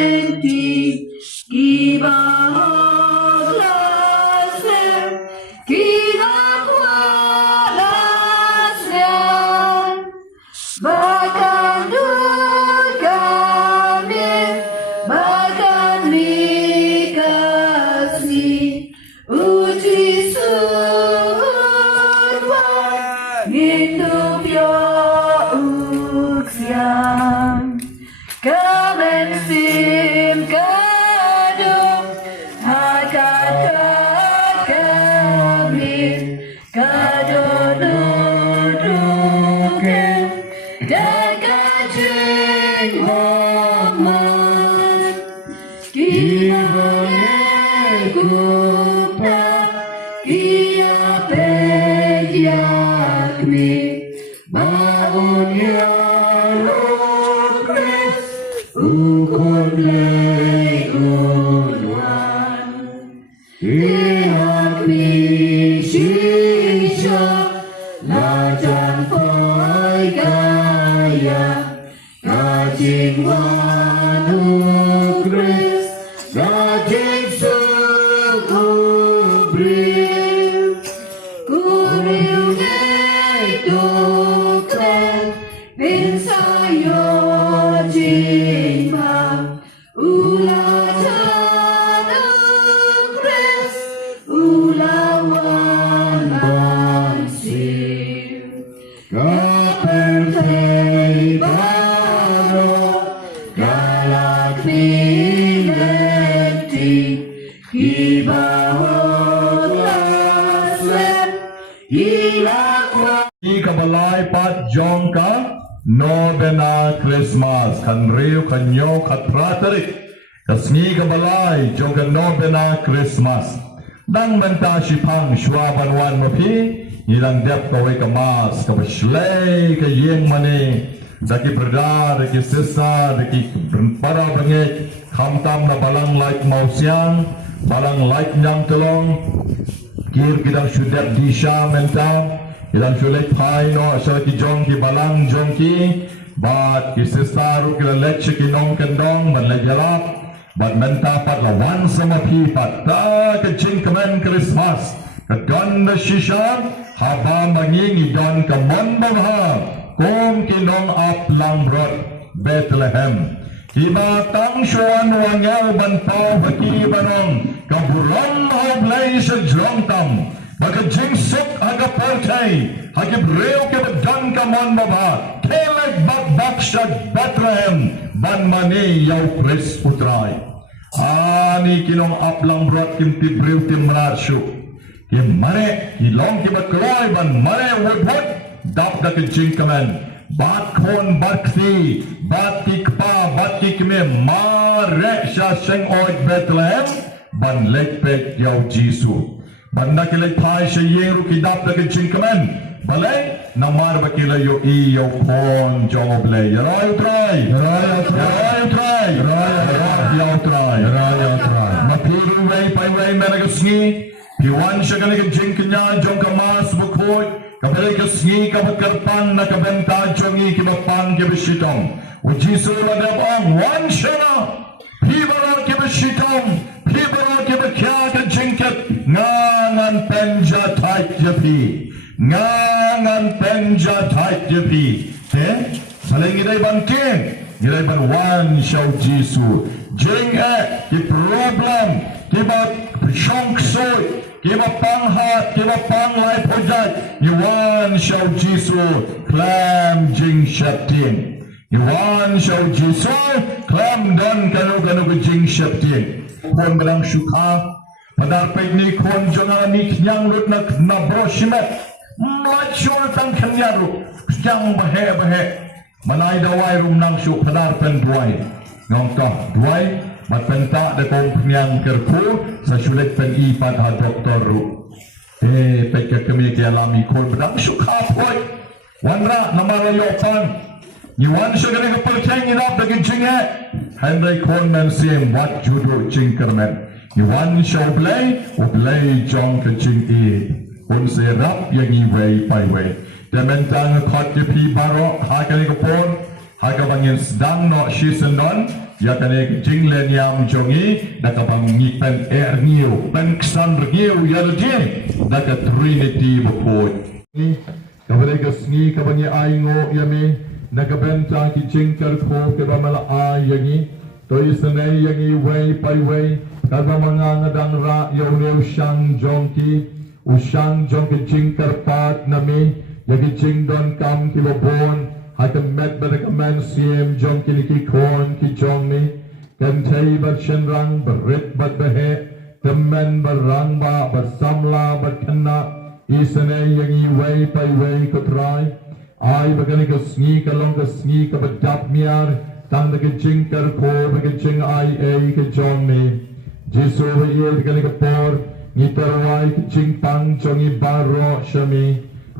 menti kiba hoglasne kiba kualasne bahkan kami bahkan mikasih uji surwan hidup yo uksian kemensim kadung hakat kami kadonuduken dan kajeng homan kibangai kupa kia pegiakmi baun yarukres ukun lei unwan iakmi shisha lajan poi gaya kajing wanukres kajing sukubril kuriu ngai tuklen pinsayo jingma ulatan ukres ulawan bansir kapertei baro galak mileti kibahot laslen ilakwa Ikabalay pat jong ka nobena Christmas kan riu kanyo katratarik kasngi kabalay jong ka nobena Christmas dang menta shipang shwaban wan mapi ilang dep kawai kamas kabashlay kayeng mani daki brada daki sisa daki para bangek kamtam na balang like mausiang balang like nyang telong kir kidang syudet disha mentam ilang syulet pai no asal ki jong ki balang jong ki bat ki sisa ru ki lek ki nong kendong ban le jalap bat menta pat lawan sama pi pat ta kecing kemen Christmas kedon na shisha haba manging idon kamon bangha kom ki nong ap lang brot Bethlehem Kiba tang shuan wangel ban pau baki banong kaburom hoblay sa jong tam baka jingsuk aga partai hagib reo ke dan kamon baba kelek bak shad Bethlehem ban mani yaw Chris putrai ani kinong aplang brot kim tibriw timrarshu kim mare kilong kibaklay ban mare wood dap da ke jingkamen bat kon bakti bat kikpa bat kikme mare sha seng oid Bethlehem ban lekpek yaw Jisu banda kilay thai sha yeru kidap da ke jingkamen balay namar bakila yo I yo kon jong oblay yaray utray mapiru way pai way menagasngi piwan sha ganig jingkanya jong ka Mass Bakhuid kapare ka sngi ka bakarpan na kabenta jongi ki bapang ki bishitong o Jisu ladab ang wan shana pibara ki bishitong pibara ki bakya ka jingket ngangan penja tight japi ngangan penja tight japi saling iday bangkin iday ban wan shaw Jisu jing ki problem ki bak shong soy Kiba panghat, kiba panglay pujat, Iwan shaw Jisu, klam jing shapting. Iwan shaw Jisu, klam don kanu jing shapting. Kon balang syukha, padarpeg ni kon jonga ni knyang lut na nabro shimet. Mlachul tang kanyaru, kyang bahe. Manay dawai rum nang syuk padarpen duai. Ngong ka, duai, matpenta de kong knyang kerku, sa syulet pen ipat ha doktor ru. Pekya kami kialami kon bedang syukha poy. Wanra namarayo pan. Iwan siya galing kapalkeng inap dagi jinge. Henry kon men siyem wat judo jing kermen. Iwan siya ublay jong ka jing I. Un serap yang iway payway. Dementang kot ki pi barok ha galing kapon. Ha kabangin sedang no shisendon. ya kane jing len yam jongi da ka bang ni pen niu pen ksan niu ya le da ka trinity bapoi ni ka bale ka sngi ka bang ai ngo ya mi na ka benta ki jing kar ko ke ba mala ai yangi to isane yangi wei pai wei ka ba manga ngadang ra yo leu shang jongki u shang jongki jing kar pat na mi yagi jing don kam ki babon Hakan met berkeman siem jong kini ki kon ki jong ni kan thei ber chen rang berit ber behe temen berang ba bersamla berkena isane yangi wei pai wei ko trai ai bagani ko sngi ka long ka sngi ka badap miar tang ke jing kar ko ke jing ai e ke jong ni jisu ye bagani ko por ni tarwai ke jing pang jongi baro shami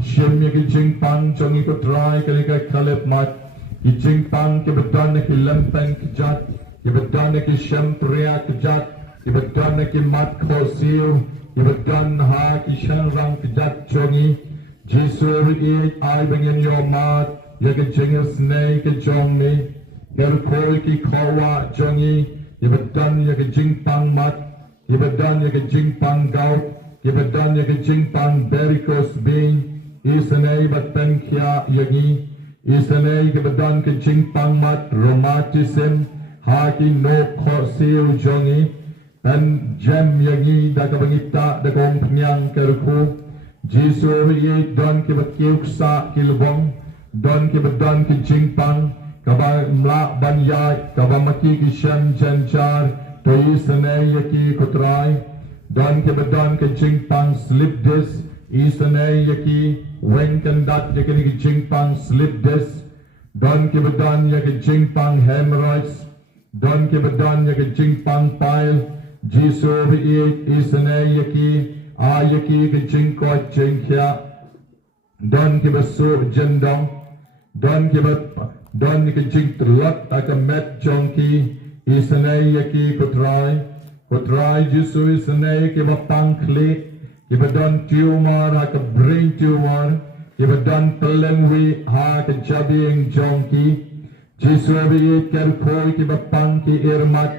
Shem ye ki jing pang jongi ko try kali ka kalep mat ki jing pang ke bedan ki lempeng ki jat ki bedan ki shem priya ki jat ki bedan ki mat ko siu ki bedan ha ki shan rang ki jat jongi jisu ye ai bengen yo mat ye ki jing snei ki jong ni ker koi ki kawa jongi ki bedan ye ki jing pang mat ki bedan ye ki jing pang gau ki bedan ye ki jing pang berikos being Isanay batang kya yagi Isanay ke badan ke jing pang mat romanticism haki no khosiu jongi dan jam yagi da ka bangita da kong pnyang kerku jisu ye don ke bakiuk sa kilbong don ke badan ke jing pang ka ba mla ban ya ka ba maki ki shan janchar to isanay yaki kotrai don ke badan ke jing pang slip this isanay yaki When can that yaki jing pang slip this? Don ke badan yaki jing pang hemorrhoids. Don ke badan yaki jing pang pile. Jisu bi isane yaki ayaki ke jing ko jing kya. Don ke basu jendong. Don ke jing trlot akamet jongki isane yaki kotrai jisu isane ke bapang kli. If a done tumor, like a brain tumor, if a done pelengwi, like a jabbing jonky, Jisubi kerkoi kiba pangki irmat,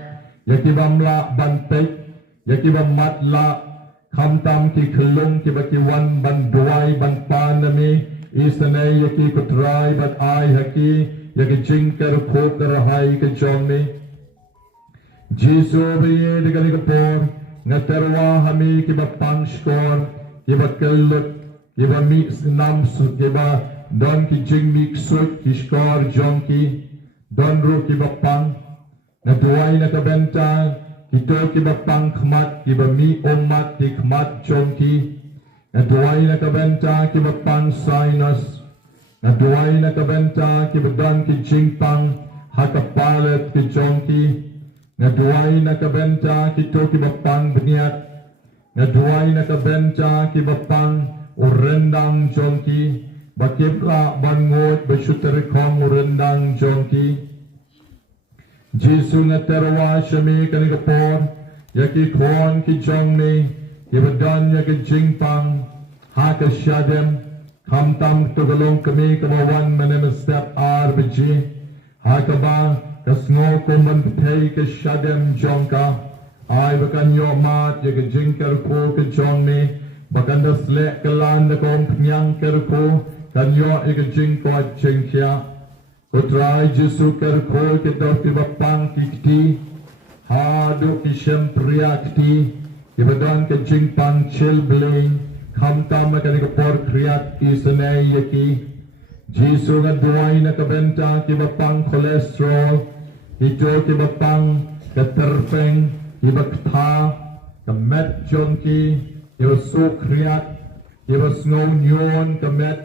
yakibamla banpek, yakiba matla, kamtam ki kelung kiba kiwan banduai banpanami, isane yaki kutrai bat ai haki, yaki jinker poker hai ke jonmi. Jisubi digani kapor, Natarwa hami kiba pangskor, kiba kelut, kiba mix namsu, kiba don ki jing mix sut, kishkor jonki, don ru kiba pang, natuay na kabenta, kito kiba pang kmat, kiba mi umat ki kmat jonki, natuay na kabenta, kiba pang sinus, natuay na kabenta, kiba don ki jing pang, hakapalet ki jonki, Naduay na kabenta kito kibapang beniat. Naduay na kabenta kibapang urendang jonki. Bakipla bangot basyuterikong urendang jonki. Jisu na terwa shami kanikapor. Yaki kon ki jongni. Kibadan yaki jingpang. Haka syadem. Kamtam tugalong kami kawawan manem step RBG. Haka bang. Kasngo ko manpatay ka syadem jongka ay bakan yo mat ya ka jingkar ko ka jongni bakan das le kalan na kong pnyang kar ko kan yo ya ka jingko at jingkya ko try jisu kar ko ka daw ti bapang kikti hado ki syempriya kti ibadan ka jingpang chill bling kamtam ka ni ka por kriyat isanay yaki Jisu nga duway na kabenta kibapang cholesterol, ito kibapang katerpeng, kibakta, kamet jonki, kibasukriat, kibasngaw nyon kamet,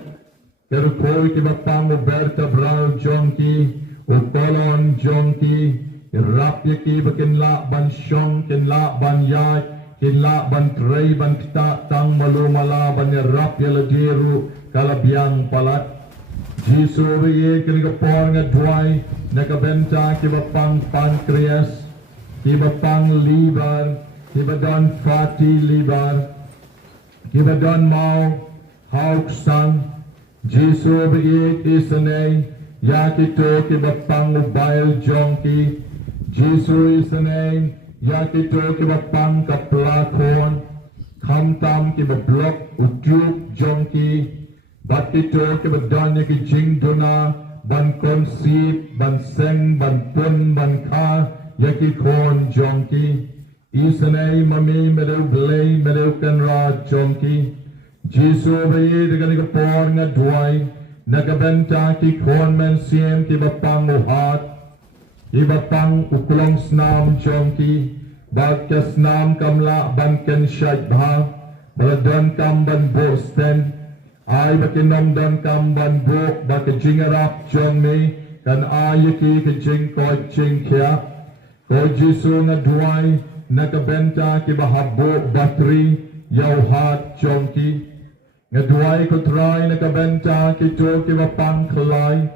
kirukoy kibapang vertebral jonki, utolon jonki, irapya kibakinla ban syong, kinla ban yay, kinla ban tray ban kita tang malumala ban irapya ladiru kalabiyang palat. Jisu ye kinikapor nga duway nakabenta kibapang pancreas, kibapang liver, kibadon fatty liver, kibadon mau hauksang. Jisu ye isanay yakito kibapang bile jonki. Jesus is the name. Yakito kiba pang kaplakon. Kamtam kiba blok utyuk jongki. Batito kiba danya ki jingduna. Ban konsip, ban seng, ban pun, ban ka. Yaki kon jongki. Isanay mami merew blay merew kanra jongki. Jesus bayi dengan kapor nga duay. Nagabenta ki kon men siem kiba pang uhat. Iba pang ukulong snam jongki. Bagkas nam kamla banken syait bha. Baladon kam ban bosten. Ay bakinom don kam ban bok bakajingarap jong me. Kan ayaki kajing ko jing kya. Ko jisu nga duay. Nagabenta ki bahabo batri. Yauhat jongki. Nga duay ko try nagabenta ki to ki bapang kalay.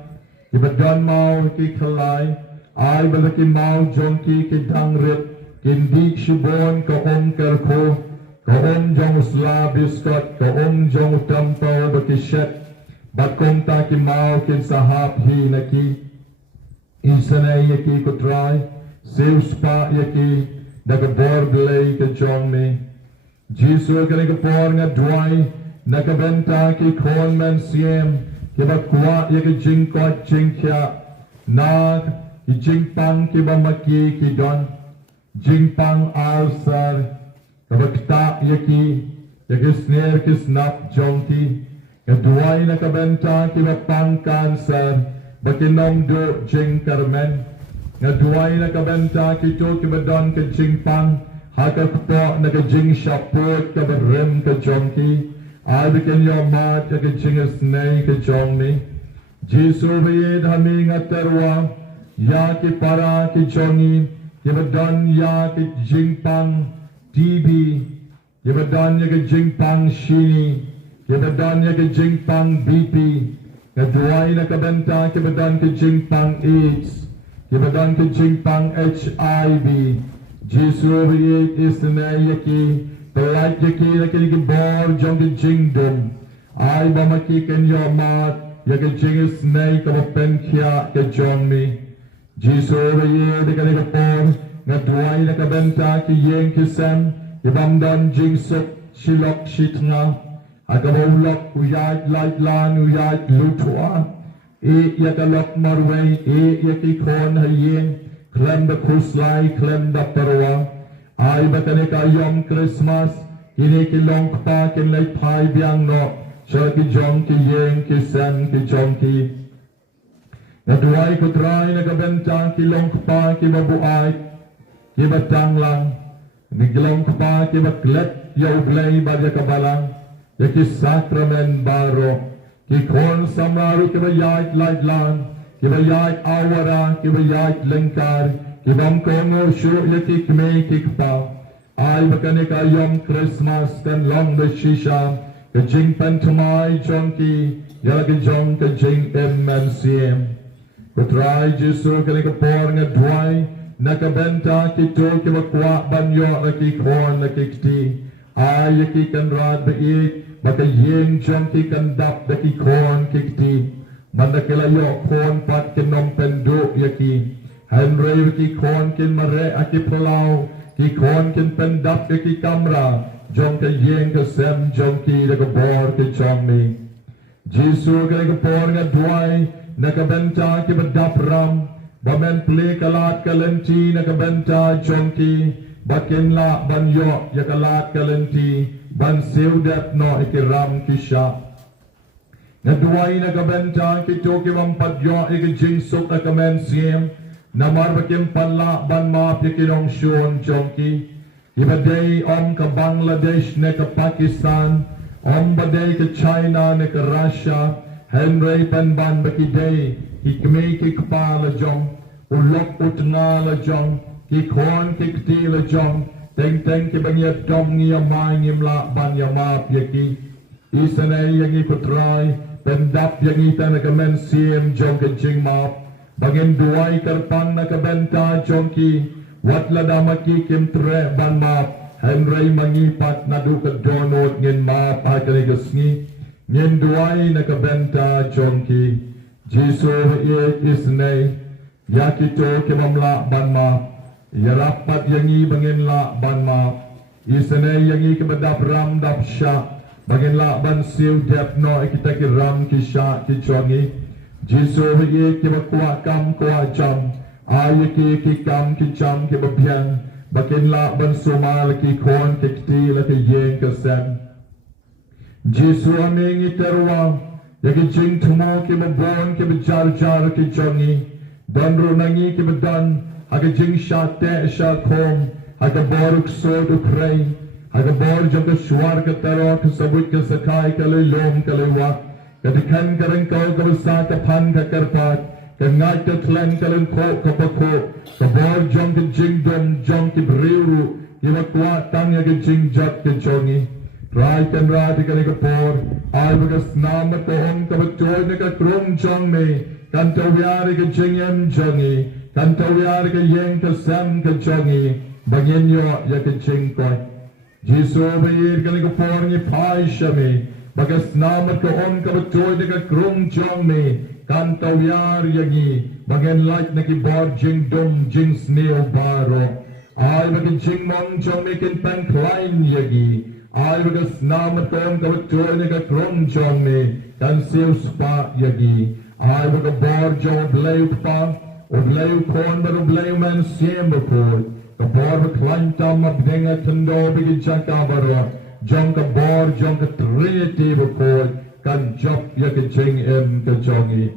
Ki badon mau ki kalay. Ay balaki mau jongki ki dangrit. Kindik shibon ka kerko. Ka jong usla biskot. Ka jong utampaw bakishet. Bakong ta ki mau kin sahap hi naki. Isanay yaki ko try. Sewspa yaki. Nagabor blay ka jong ni. Jisu ka nagapor nga duay. Nakabenta ki kon men siem. Kibakwa yaki jingkot jingkya. Nag jingpang kibamaki ki don. Jingpang alsar. Kabakta yaki. Yaki snare ki snap jongki. Kaduay nakabenta kibapang cancer. Bakinom do jing karmen. Ngaduay nakabenta kito kibadon ka jingpang. Hakakto nakajing shapot kabarem ka jongki. Ay bikin yo mat yakajing snay ka jongni. Jisu bayid hami ngaterwa. Ya ki para ki jongi. Kibadon ya ki jingpang TB. Kibadon ya ki jingpang shini. Kibadon ya ki jingpang BP. Ngaduay nakabenta kibadon ki jingpang AIDS. Kibadon ki jingpang HIV. Jisu bayid isnay yaki. Pelaj yaki laki bor jong ki jingdom. Ay bamaki ken yo mat. Yaki jing snay kabapen kya ke jong mi. Jisu bayid laki por. Ngaduay nakabenta ki yeng ki sem. Ibamdan jing suk shilok shit nga. Agabawlok uyat light lan uyat lutua. Yakalok marway. Yaki kon hayeng. Klem da kuslay, klem da parwa. Ay bakane ka yom Christmas. Kini ki long pa kin lay pai biang no. Siya ki jong ki yeng ki sen ki jong ki. Naduay ko try nagabenta ki long pa ki mabuay. Ki batang lang. Niglong pa ki baklet yaw blay badya kabalang. Yaki sakramen baro. Ki kon samari ki bayait light lang. Kibayait awara, kibayait lengkar, kibam kongo shu yaki kme kikpa. Ay bakane ka yom Christmas kan long the shisha, ka jing pantumay jonki, yalaki jong ka jing MNCM. Kutray Jisu kani ka por nga dway, nakabenta kito kibakwa banyo laki kon lakikti. Ay yaki kan rad baik, baka ying jonki kan dap laki kon kikti. Mandakilayo kon pat kinom pendu yaki. Henry yaki kon kin mare aki pulaw. Ki kon kin pendap yaki kamra. Jong ka yeng ka sem jong ki nagabor ki jong ni. Jisu ka nagabor nga duay. Nakabenta ki badap ram. Bamen pli kalat kalenti nakabenta jong ki. Bakin la banyo yakalat kalenti. Ban siwdet no ikiram ki siya. Naduay nagabenta kito kimampadyo ikijingsok na kamensiyem na marbakim panla ban mapikinong syon jongki. Ibaday om ka Bangladesh ne ka Pakistan, om baday ka China ne ka Russia, Henry panban bakiday, ikme kikpa la jong, ulok utnga la jong, kikon kikti la jong, teng kibanyat dom niya may ngimla ban yamap yaki. Isanay yang ikutray, pendap yang ita nakamensiyem jong ka jingmap, bagin duay karpang nakabenta jong ki, watla damaki kim tre ban map, Henry mangipat na duka donot ngin map hakaligasngi, ngin duay nakabenta jong ki, Jisu iik isnay, yakito kimamla ban map, Yarapat yangi bangin la ban ma. Isane yangi kebadap ram dap sya. Bangin la ban siu dep no kita ki ram ki sya ki chongi. Jisu bagi ki bakwa kam kwa cham. Ay ki kam ki cham ki babian. Bangin la ban sumal ki kon ki kti la ki yeng ki sen. Jisu amingi terwa. Yagi jing tumo ki mabon ki bajar jar ki chongi. Danro nangi ki badan. Haga jing shate sha kom. Haga boruk so Ukraine. Haga bor jam ka shwar ka taro ka sabut ka sakai ka le lom ka le wa. Ka dikhan ka rang kau ka basa ka pan ka karpat. Ka ngai ka tlan ka len ko ka pako. Ka bor jam ka jing dom jam ki briuru. Iwa kwa tang ya ka jing jat ka chongi. Rai kan rati ka ni ka por. Ay bagas nama ko om ka batoy na ka krum chong me. Kan tawyari ka jing em chongi. Kan tawyari ka yeng ka sam ka chongi. Bangin yo ya ka jing ko. Jisu bayir ka ni ka por ni pai siya me. Bagas nama ko om ka batoy na ka krum chong me. Kan tawyari yangi. Bangin like na ki bor jing dum jing sneo baro. Ay bagin jing mong chong me kin pan klein yagi. Ay bagas namat ko ang kabatuloy na kakrom chong me. Kan siw spa yagi. Ay baga bor chong oblayo pa. Oblayo kon ba oblayo man siyem bukod. Kabor baklan tam mabdenga tando bigin chang kabaro. Jong kabor jong katriyati bukod. Kan jop yagi jing em kachongi.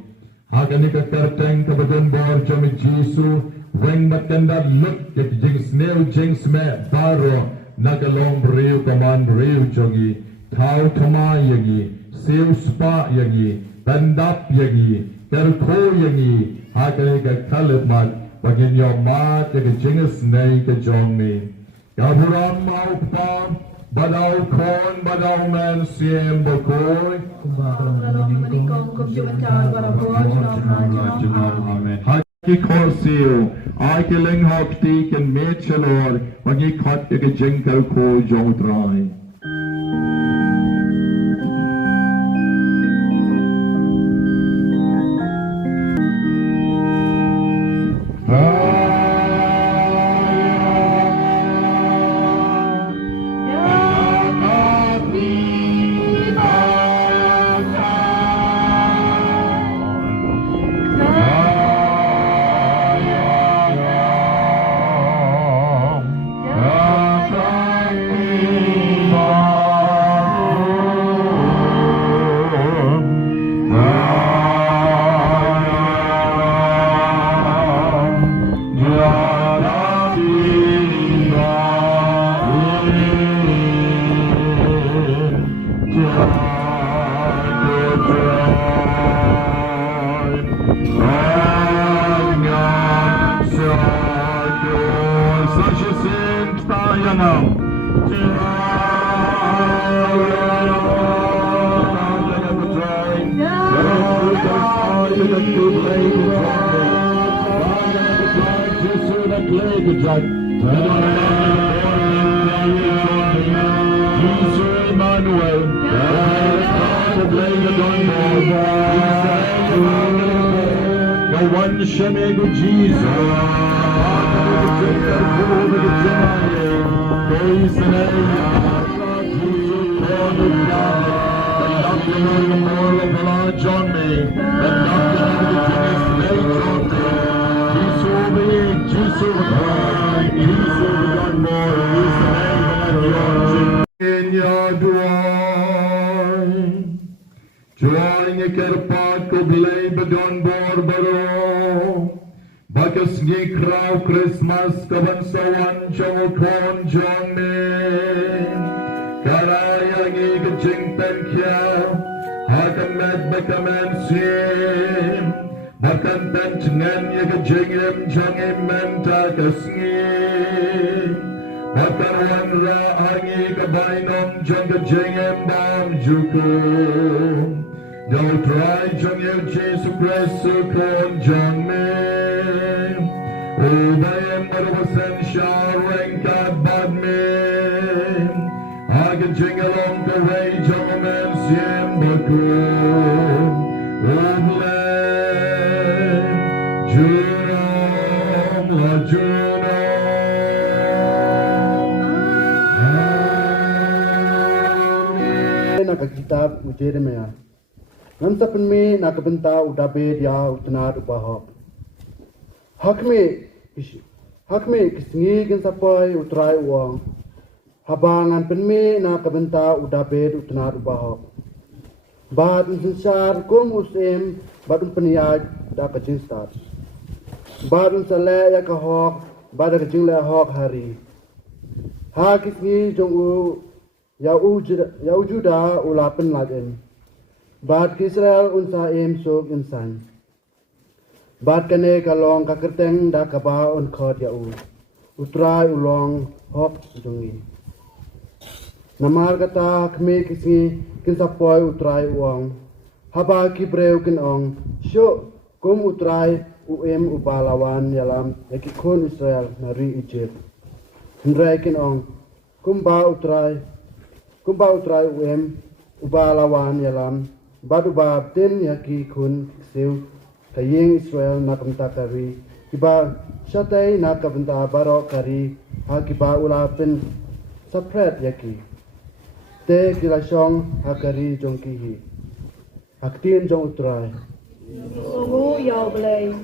Hagan ni kakarteng kabadon bor chong Jisu. Weng matanda look yagi jing sneo jing sme baro. Nagalong beriu kaman beriu jogi, tau tama yagi, siu spa yagi, bandap yagi, kerko yagi, hakane ka kalimat, bagin yo mat yagi jingas nei ka jong mi. Kaburam mau pa, badaw kon, badaw man siem bokoy. Ki korsiu, ay kiling hokti ken mechalor, wagi kot yag jengkal ko jong drai. Bakas ngi kraw Christmas kaban sawan chong kon jong me. Karaya ngi kaching tankya hakan med bakaman sim. Bakan tanchngan ya kaching em jong em menta kasngi. Bakan wan ra hangi kabainom jong kaching em bam jukum. Don't try jong em Jesus Christ kon jong me. Ubayem marwasan sharing God bad me. I can jing along the way, gentlemen, siem bakum. Ublem, Junom, la Junom. bab ujedemea. Nam sapen me na kabenta udabe dia utnat ubahok. Hakme kisngi gen sapai utrai uang. Habangan penme na kabenta udabe utnat ubahok. Bad unsensar kum usem bad peniyaj da kajing start. Bad unsale ya kahok bad kajing le hok hari. Ha kisngi jong u ya ujuda ulapen lagen. Bad Israel unsa em sok insan. Bad kane kalong kakerteng da kaba on khod ya u. Utrai ulong hok jongi. Namar kata kme kisngi kin sapoy utrai uang. Haba ki breu kin ong. Syo kum utrai uem ubalawan yalam yakikon Israel nari Egypt. Hendrai kin ong. Kumba utrai uem ubalawan yalam. Badu bab tin yaki kun siu kaying Israel nakamta kari. Kiba syatai nakamta barok kari. Ha kiba ulapin sapret yaki. Te kilasong hakari jong kihi. Haktin jong utrai. Sungu yaw belay.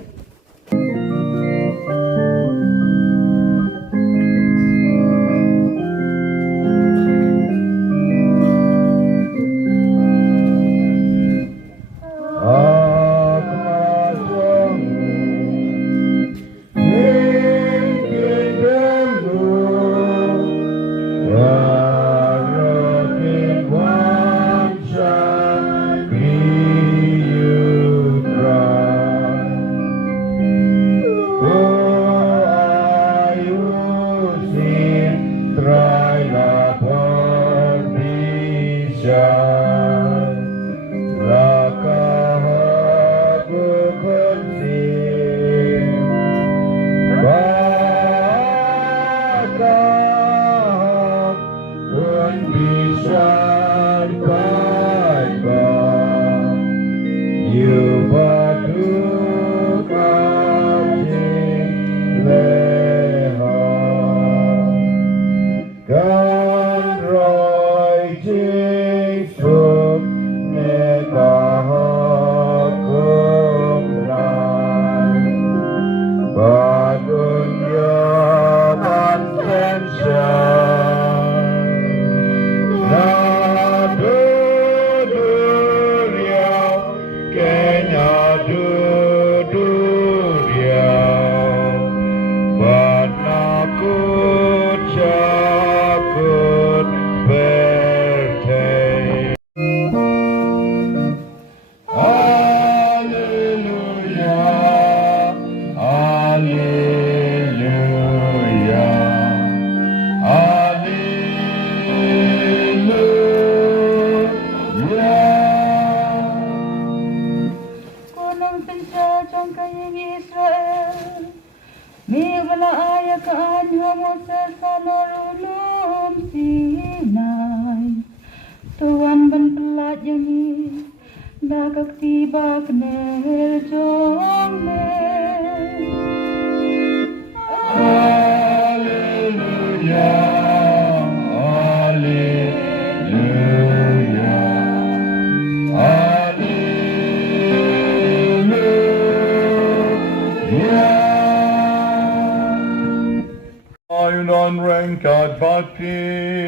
Ayunan rengkat batin.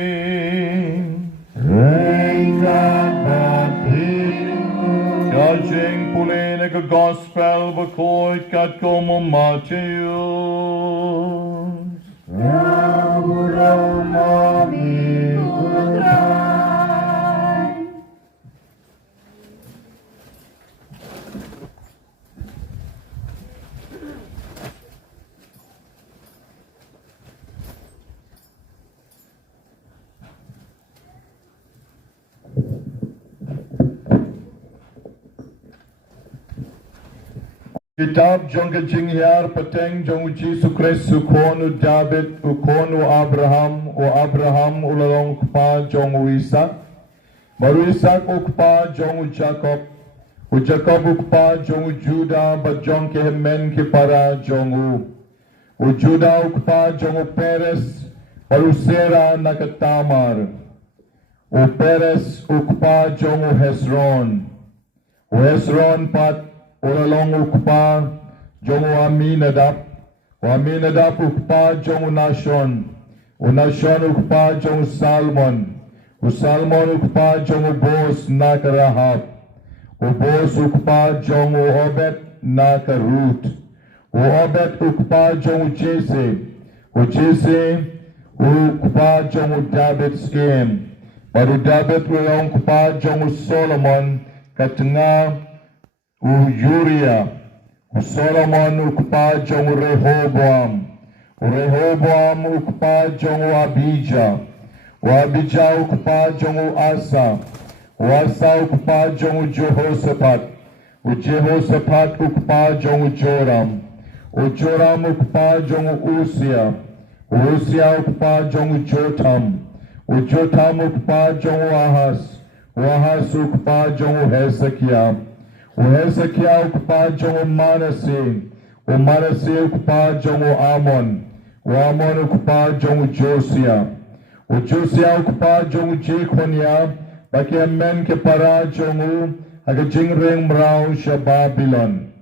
Rengkat batin. Kajing pulin ke gospel Bakhuid kat komo Mateus. Burom ami utrai. Kitab jong kajing hiar peteng jong Yesus Kristus ukonu David ukonu Abraham ulalong kpa jong Isaac baru Isaac ukpa jong Jacob ukpa jong Juda ba jong kehemen ke para jong Juda ukpa jong Peres baru Sera nakatamar u Peres ukpa jong u Hezron. U Hezron pat ulalong ukpa jong u Aminadab. U Aminadab ukpa jong u Nashon. U Nashon ukpa jong u Salmon. U Salmon ukpa jong u Boaz na ka Rahab. U Boaz ukpa jong u Obed na ka Ruth. U Obed ukpa jong u Jesse. U Jesse ukpa jong u David skim. Baru David ulang ukpa jong u Solomon katengah u Uriah. U Solomon ukpa jong u Rehoboam. U Rehoboam ukpa jong u Abijah. U Abijah ukpa jong u Asa. U Asa ukpa jong u Jehoshaphat. U Jehoshaphat ukpa jong u Joram. U Joram ukpa jong u Uzziah. U Uzziah ukpa jong u Jotham. U Jotham ukpa jong u Ahaz. U Ahaz ukpa jong u Hezekiah. U Hezekiah ukpa jong u Manasseh. U Manasseh ukpa jong u Amon. U Amon ukpa jong u Josiah. U Josiah ukpa jong u Jekonia. Bagi men ke para jong u aga jingring mrau sya Babylon.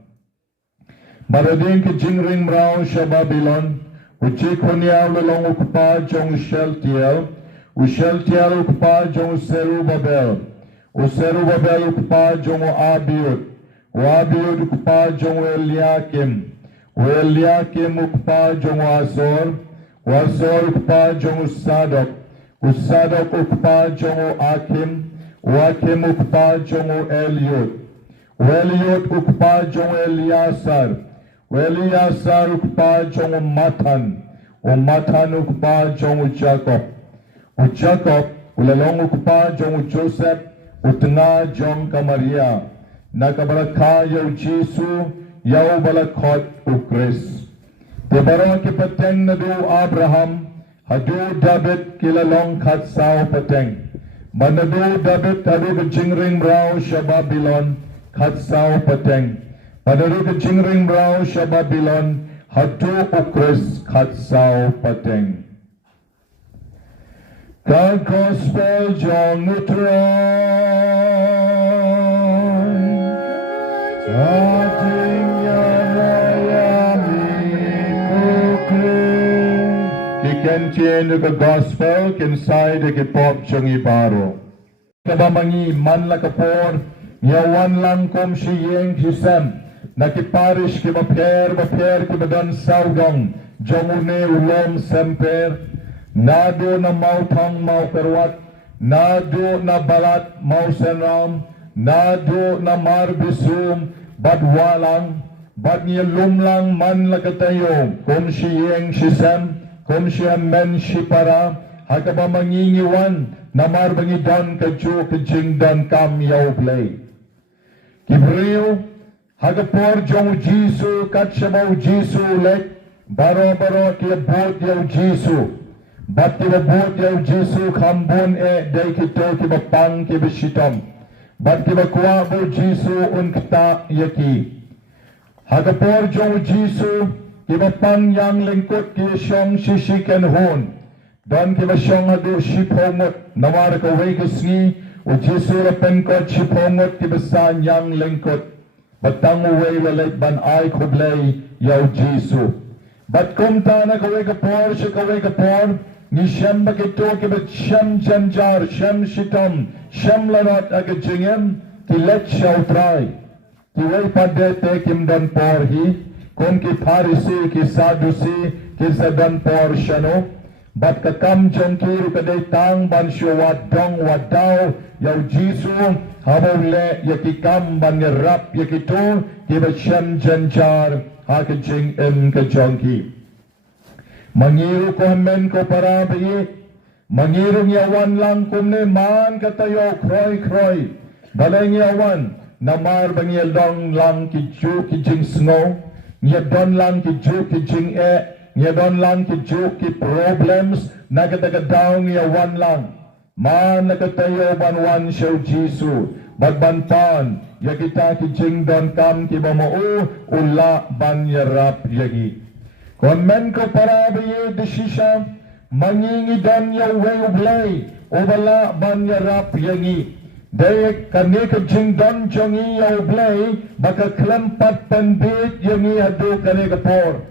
Barading ke jingring mrau sya Babylon. U Jekonia lelong ukpa jong u Sheltiel. U Sheltiel ukpa jong u Serubabel. U Serubabel ukpa jong u Abiud. U Abiud ukpa jong u Eliakim. U Eliakim ukpa jong u Azor. U Azor ukpa jong u Sadok. U Sadok ukpa jong u Akim. U Akim ukpa jong u Eliud. U Eliud ukpa jong u Eliasar. U Eliasar ukpa jong u Matan. U Matan ukpa jong u Jacob. U Jacob ulalong ukpa jong u Joseph. U tengah jong ka Maria. Nakabalaka yaw Jesu yaw balakot u Chris. Tibara ki pateng na do Abraham. Hadu David kilalong kat sao pateng. Manado David hadu ka jingring mrao sya Babylon kat sao pateng. Manado ka jingring mrao sya Babylon hadu u Chris kat sao pateng. Ka gospel jong nutroy. Ating yarayami kukri. Kiken tien the gospel kinsay de kipop Sngi Burom. Kabamangi man la kapor nyawan lang kom siyeng hisem nakiparish ki bapher ki badan saudong jomune ulom semper nado na mautang mau perwat nado na balat mau senram nado na marbisum badwalang bad nyelum lang man la katayo kom siyeng sisem kom siyang men sipara hakaba mangingiwan namar bangidon kaju kajing don kam yaw play. Kibriyo hagapor jong Jisu katshabaw Jisu lek baro kia bot yaw Jisu bat kiba bot yaw Jisu kambon day kito kiba pang kiba shitom bat kiba kuwa bo Jisu unkta yaki hagapor jong Jisu kiba pang yang lingkot kia syong sisiken hon dan kiba syong hadu shipomot namar ka wega sngi o Jisu la penkot shipomot kiba san yang lingkot batang uway lalek ban ay kublay yaw Jisu bat kumta na ka wega por siya ka wega por ni siyam bakito kiba siyam janjar siyam shitom siyam lanot aga jingem kilet siyaw try kiway padete kim don por hi kung ki Pharisee ki Sadducee ki sadan por shano bat kakam jong kiru kaday tang ban siya wadong wadaw yaw Jisu habaw le yakikam ban nirap yakito kiba siyam janjar hakajing ka jong ki mangiru ko hamen ko para bayi mangiru yawan lang kumne man katayo kroy balay yawan namar bangil dong lang ki ju ki jing snow niya don lang ki ju ki jing niya don lang ki ju ki problems nagatagadaw niya wan lang man nakatayo ban siya Jisu bagbantan yakita ki jing don kam ki bamao ula ban yarap yagi kon men ko para bayi desisya mangingi dan ya wei obala ban ya rap yangi dek kane ke jing don jongi ya blay baka klempat pendit yangi adu kane ke por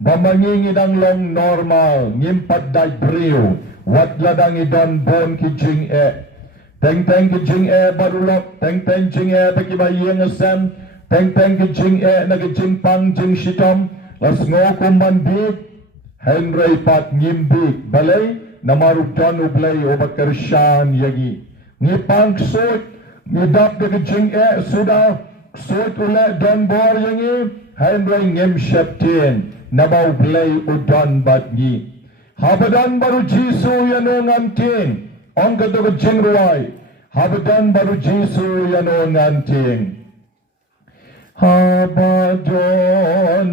ba mangingi dang long normal ngimpat dai brio wat ladang idon bon ki jing teng ki jing barulok teng jing baki ba yeng asam teng ki jing na ki jing pang jing shitom las ngokum bandit Henry pat ngimbik balay namaruk don ublay obakar shan yagi ngipang sot ngidap de jing sudah sot ule don bor yangi Henry ngim sheptin nabaw blay udon batgi habadan baru jisu yanongan ting ong kadog jing ruai habadan baru jisu yanongan Habadon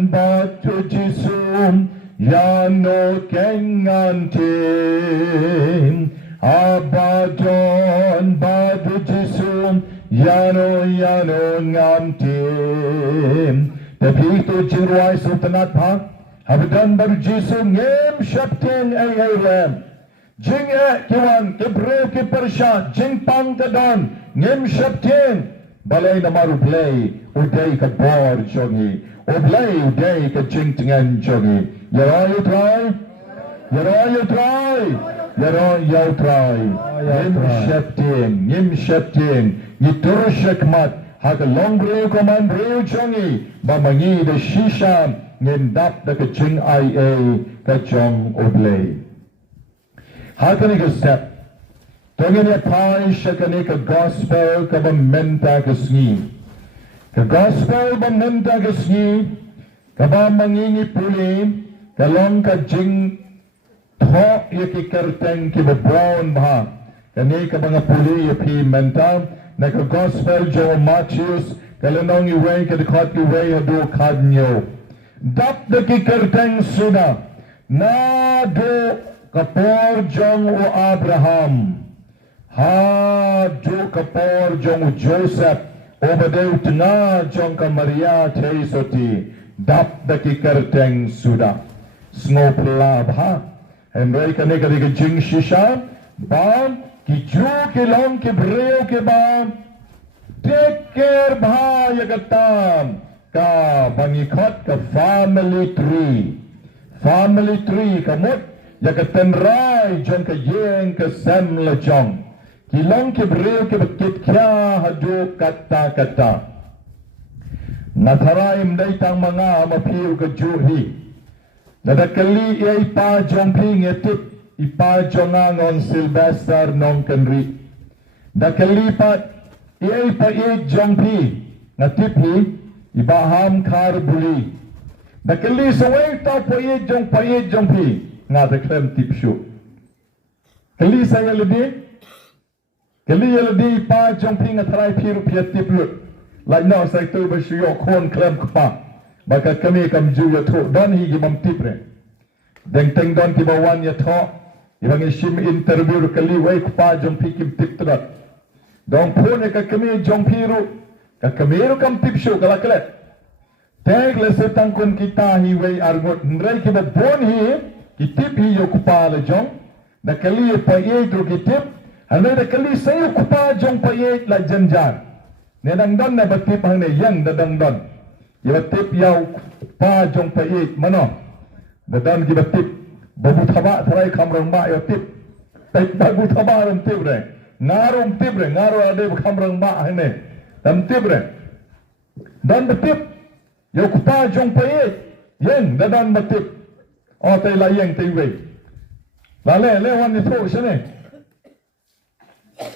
batu jisum yano kengantin Habadon batu jisum yano ngantin Tapi itu jirwai sultanat ha Habadon batu jisum ngem syaptin ram Jing kiwan kibreu kipersha jing pang kadon ngem syaptin Balay na marublay, uday ka bor jongi. Oblay, uday ka jing tingan jongi. Yara you try? Yara you try? Ngim shepting. Yitur shekmat. Haka long breu koman breu jongi. Bamangi de shisha. Ngim dap da ka jing ka jong oblay. Haka ni ka step. Tungin ya parish kani ka gospel ka bamenta ka sngi. Ka gospel bamenta ka sngi. Ka ba mangingi puli. Ka long ka jing tho ya ki kerteng ki babron ba. Kani ka mga puli ya pi menta. Na ka gospel jo Matthews. Ka lanong iway ka dikot iway hadu kadnyo. Dap da ki kerteng suda. Na do kapor jong o Abraham. Ha jo kapor jong Joseph obadeu tengah jong ka Maria teisoti dap daki kerteng sudah snop lab ha Henry kane kane ke jing shisha ba ki jo ke long ke breu ke ba take care bha ya katam ka bangikot ka family tree kamut ya ka tenrai jong ka yeng ka semla jong Kilong ke breu ke bakit kya hadu kata Nataraim daitang mga mapiu ke juhi Nadakali iya ipa jongpi ngetip Ipa jongangon Sylvester nong kenri Dakalipat iya ipa jongpi Ngatipi ibaham kar buli Dakali saway tau pa jongpi Ngataklem tipsyu Kali saya lebih Kali ya lebih pa jongpi ngatarai piru piatip lut. Like now saya tu bersyukur kon klem kepa. Maka kami kamju ya tu don hi gimam tipre. Deng teng don kibawan ya tu. Ibang isim interview kali wei kepa jongpi kim tip terat. Dong pun ya kami jongpi ru. Kami ru kam tip syu kalaklet. Teg le setang kun kita hi wei argot. Nrai kiba bon hi kitip hi yo kepa le jong. Da kali ya pa ye tu kitip. Ano da kali sayo kupa jong payet la janjan. Ne dang don na batip hang ne yang da dang don. Ye batip yaw pa jong payet mano. Da don ki batip babu thaba tharai khamrang ma yo tip. Tek babu thaba ram tip re. Ngarum tip re ngaro ade khamrang ma hang ne. Dam tip re. Don batip yo kupa jong payet yang da don batip. O tay la yang tay we. La le wan ni tho shane.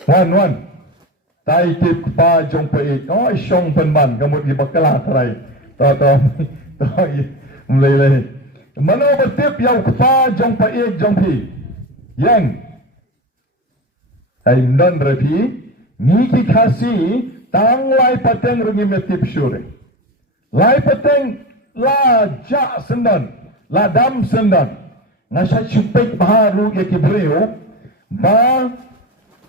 Wan tai tip pa jong pait oh shong penman kamut di bakala trai to mulai mano batip yang pa jong pait jong pi yang ai non repi ni ki khasi tang lai pateng rungi metip shure lai pateng la ja sendan la dam sendan ngasa chupek baharu ke kibreu ba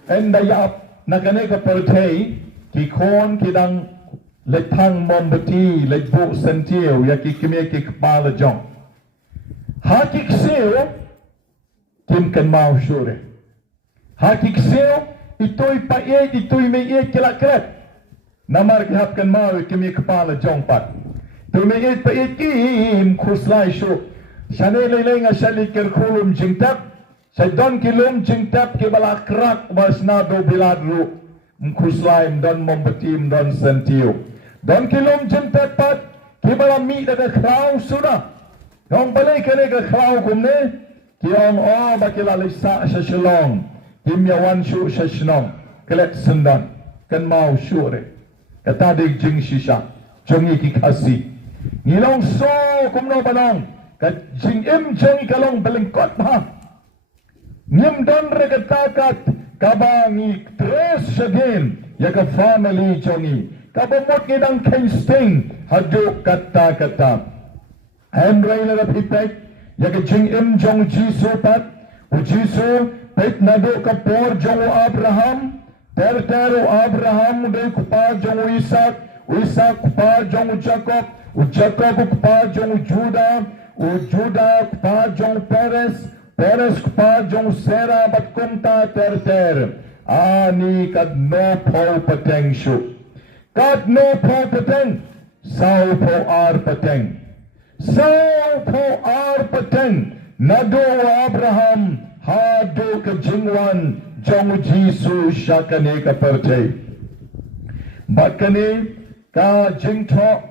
endayap nakane ka perthei ki khon ki dang lethang mombati lebu sentio ya ki kime ki kpala jong ha ki kseu kim kan mau sure. Hakik seo ito'y pait, ito'y may iit kilakret. Namar kihap kan mau kimi kepala jongpat. Ito'y may iit pait kim kuslay syo. Siya nilay nga siya likir kulum jingtap. Siya don kilum jingtap kibalakrak mas nado biladru. Mkuslay don mombatim don sentiyo. Don kilum jingtap pat kibalami daga kraw sudah. Nong balik ka ka kraw kumne. Kiyong bakilalisa sa shilong. Kimyawan syu sa shnong. Kelet sendan. Kan mau syure. Katadig jing shisha. Jongi kikasi. Ngilong so kumno banong. Kat jing jongi kalong belingkot ha. Ngim don re katakat. Kabangi tres again. Yaka family jongi. Kabamot ngidang kinsting. Haduk kata-kata. Henry na rapipek. Yaka jing jong jisu pat. Ujisu. Pet nado kapor jong Abraham. Tertero Abraham uday kupa jong Isaac. Isaac kupa jong Jacob. Jacob kupa jong Judah. Judah kupa jong Peres. Peres kupa jong Sarah bat kumta terter. Ani kad no po pateng syu. Kad no po pateng. Sao po ar pateng. Sao po ar pateng. Nado Abraham. Hado ka jingwan jong Jisu siya kani ka percay. Bat kani ka jingto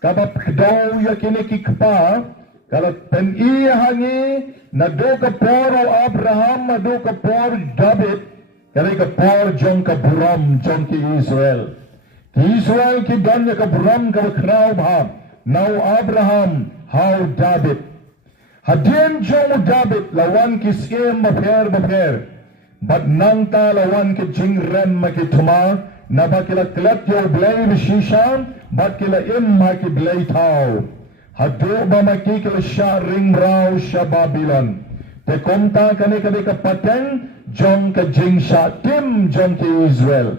kabapkdaw yakini kikpa kalat pen hangi nado ka poro Abraham nado ka por David kani ka por jong ka Burom jong ki Israel. Ki Israel ki danya ka Burom ka kraw bha. Now Abraham how David. Hadien jong David lawan kisiem maper. But nangta lawan ki jingrem makituma na bakila klet yo blay bishishan but kila maki blay tau. Hadu ba makikila siya ring raw siya Babylon. Te kumta kani ka pateng jong ka jing siya tim jong ki Israel.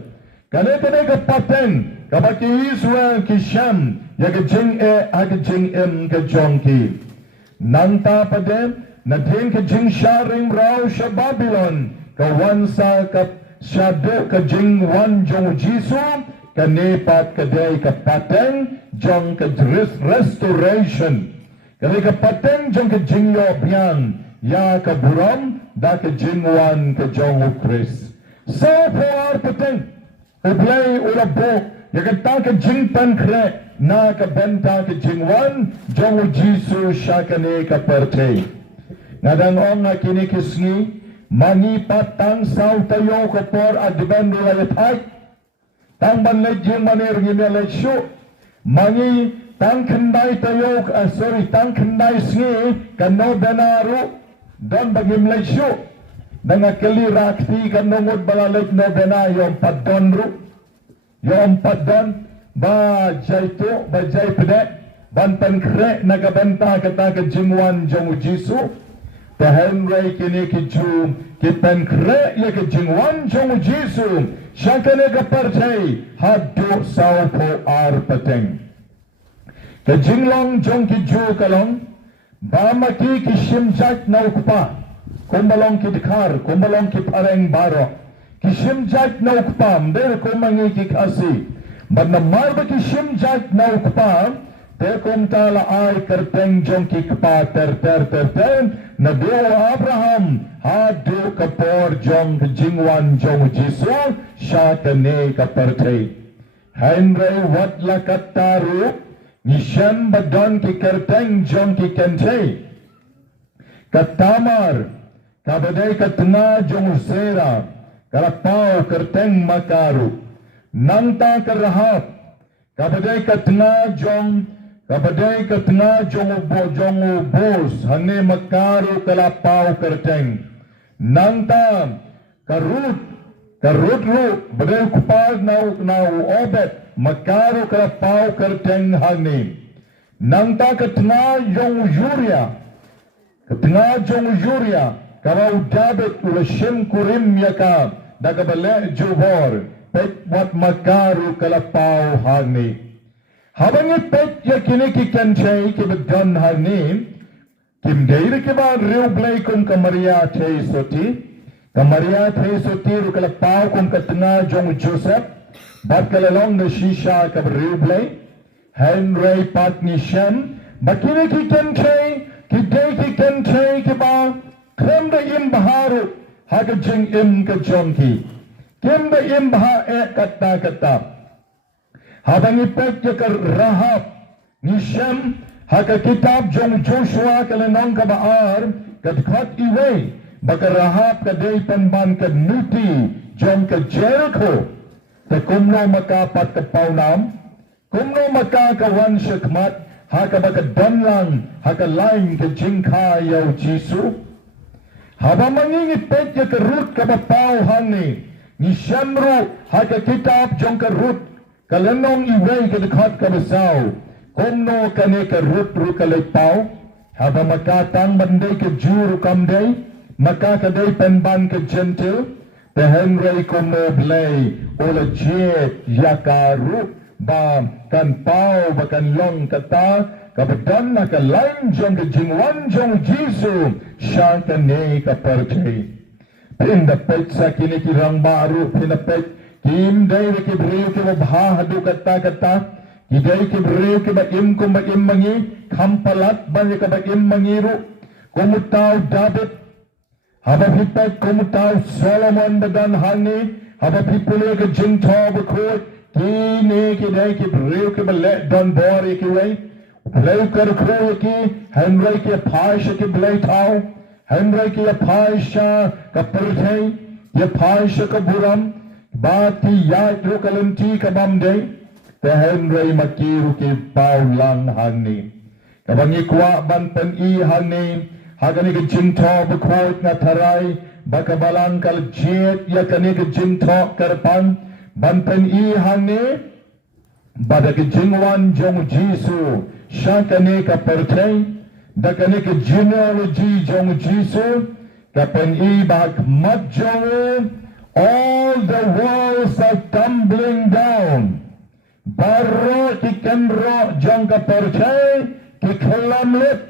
Kani ka pateng kabaki Israel ki Shem ya ka jing ka jing ka jong ki. Nanta padem na din ka jing sharing raw sa Babylon kawan sa shadow ka jing wan jong Jisu kanipat kaday ka pateng jong ka restoration kani ka pateng jong ka jing yobyan ya ka Burom da ka jing wan ka jong Chris so for pateng ublay ulabo ya ka jing pankre na kabenta ka jingwan jong Jisu siya kani ka percay. Ngadang nga kinikisngi mangipat tang saw tayo ka por adben layatay tang banlay jing manir nginalasyo mangi tang kanday tayo tang kanday sngi ka nobenaru don bagimlasyo nangakali rakti ka nungod balalay nobena yung padonru yung padon ba jaito ba jai pede ban pankre nagabenta kata ka jingwan jong Jisu te Henry kini ki ju ki pankre ya ka jingwan jong Jisu siya ka nagapartay hado sao po ar pateng ka jinglong jong ki ju kalong ba maki ki shimjat na ukpa kumbalong ki dikar kumbalong ki pareng baro ki shimjat na ukpa mder kumangi ki kasi but na may ba ki shimjat na ukpa te kum tala ay kerteng jong ki kpa ter na do Abraham hado kapor jong jingwan jong Jisu siya kani kapertay Henry wat lakataru ni shem badon ki kerteng jong ki kentay katamar kabaday katna jong Sera karapaw kerteng makaru nangta karahap kabaday katna jong bos hane makaru kalapaw kerteng nangta karut ru baday kupag na obet makaru kalapaw kerteng hane nangta katna jong Yuria karaw David ulashim kurim yaka dagabale jubor pet wat makaru kalapaw hane habang pet ya kini ki kanchay ki bedan hane Kim Deir Kiba Real Blay Kum Kamaria Te Soti, Kamaria Te Soti Rukala Pau Kum Katana Jong Joseph, Bat Kalalong the Shisha Kab Real Blay, Henry Patni Shem, Bakini Ki Kente, Kideki Kente Kiba, Krem the Im Baharu, Hakajing Im Kajonki, Kim the Im Baha E Kata Kata, Habangi Pek Yakar Rahab, Nishem, Haka kitab jong Joshua kalanong kabaar kadkat iway baka rahap kaday panban kadnuti jong ka Jericho ta kumno makapat kapawnam kumno makakawan syakmat haka baka danlang haka lain ka jingka yaw Jisu haba mangingipet ya karut kabapaw hani ni Shamro haka kitab jong karut kalanong iway kadkat kabasaw Kumno kane ka rut rukalay pau, haba makatang banday ka juru kamday, makakaday penban ka gentil, te Henry kumno blay, ola jet yaka rut, ba kan pau ba kan long kata, kabadan na ka lain jong ka jingwan jong Jisu, siya kane ka perchay. Pindapit sa kinikirang baru, pindapit, kim day wikibriyo kibabhahadu kata, Idai kibriyo ki baim kum baim mangi kampalat banyak ka baim mangiru kumutaw David haba hipat kumutaw Solomon badan hani haba pipuli ka jintaw bakhuid kini kidai kibriyo ki balek don bori ki way play kar khuy ki Henry ki Parish ki blay taw Henry ki Parish ka perthai ya Parish ka Burom bati ya ru kalanti ka bamday te Henry makiru ki paulang hani kabangi kwa ban pen I hani hagani ke jinto bakhuid na taray bakabalang kal jet ya kani ke jinto karpan ban pen I hani bada ke jingwan jong Jisu sya kani ka perchay da kani ke genealogy jong Jisu kapen I bag mat jong all the walls are tumbling down Baro ki kenro jong ka perchay ki khalam lit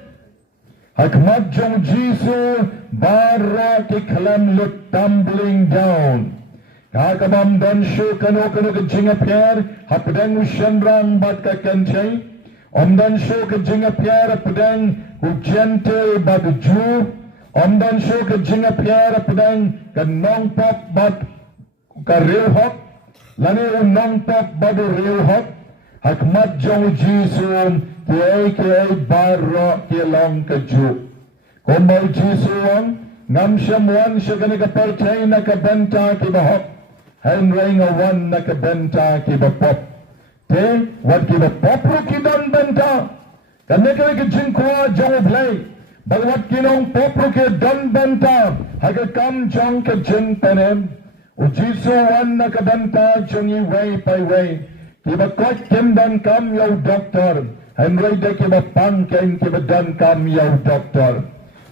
Hakmat jong Jisu baro ki khalam lit tumbling down Kakabam dan shu kano ka jinga pier hapdang ushanrang bat ka kanchay Om dan shu ka jinga pier hapdang ujente bat ju Om dan shu ka jinga pier hapdang ka nong pop bat ka real hop Lani unong pop badu real hot hakmat jong Jisu kiay baro kilong kaju kumbal Jisu ngam siyamwan siya gani kapartay na kabenta kibahop Henry nga wan na kabenta kibapop te wat kibapop ro kidon benta kani kaya kajingkwa jong blay bagwat kinong pop ro kidon benta hagakam jong kajing penem Jisu wan na kabanta jungi way by way. Kiba kot kim dan kam yaw doktor. Henry de kiba pang ken kiba dan kam yaw doktor.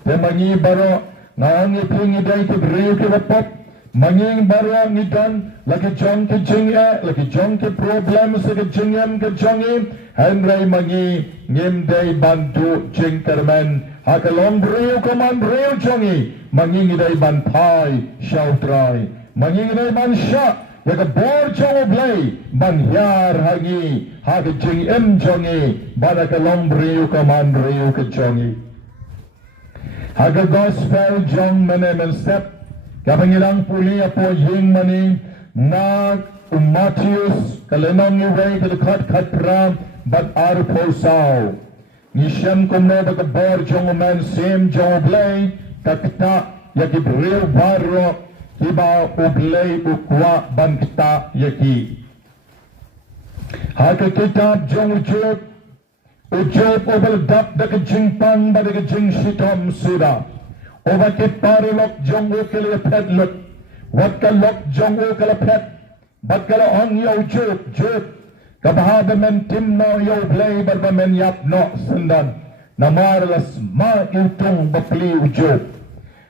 Te mangi baro ngangi pingi day kibriyo kiba pop. Mangi baro ni dan lagi jong ki jingya lagi jong ki problem sa ki jingyam ki jongi. Henry mangi ngim day bantu jing kermen. Hakalong briyo kaman briyo jongi. Mangi day ban pai shaw try. Manginginay man siya, yaga bor jong oblay, manhyar hangi, haga jing em jongi, banaka lombriyo ka man riyo ka jongi. Haga gospel jong manemen step, kapangilang puli apo ying mani, na Matthews, kalenong iway kadakat katra, bat arpo saw. Nishem kumno baga bor jong oman sim jong oblay, takta, yagi briyo baro, Kiba ublay ukwa bangta yaki. Haka kitab jong ujub ubal dak dak jingpang badag jing shitom suda. Obakit parulok jong ukali pedlut. Wat kalok jong ukala ped. Bat kala ong yaw jub. Kabahaba men timno yaw blay barba men yap no sendan. Namarlas ma itong bapli ujub.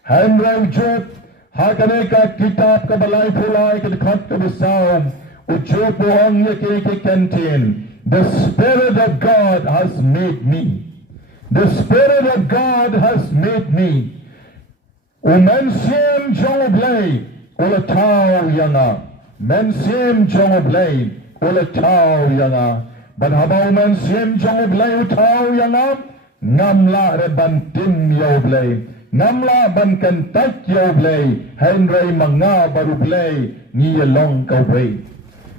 Henry ujub. Hakane ka kitab ka balay pulay ka dekat ka bisaw ujupo ang yaki kantin. The Spirit of God has made me. The Spirit of God has made me. Men siem jong oblay, ola tau yanga. Men siem jong oblay, ola tau yanga. But habau men siem jong oblay tau yanga, ngamla re bantin yoblay. Ngamla ban kantak yoblay, henry manga barublay, ni long kaway.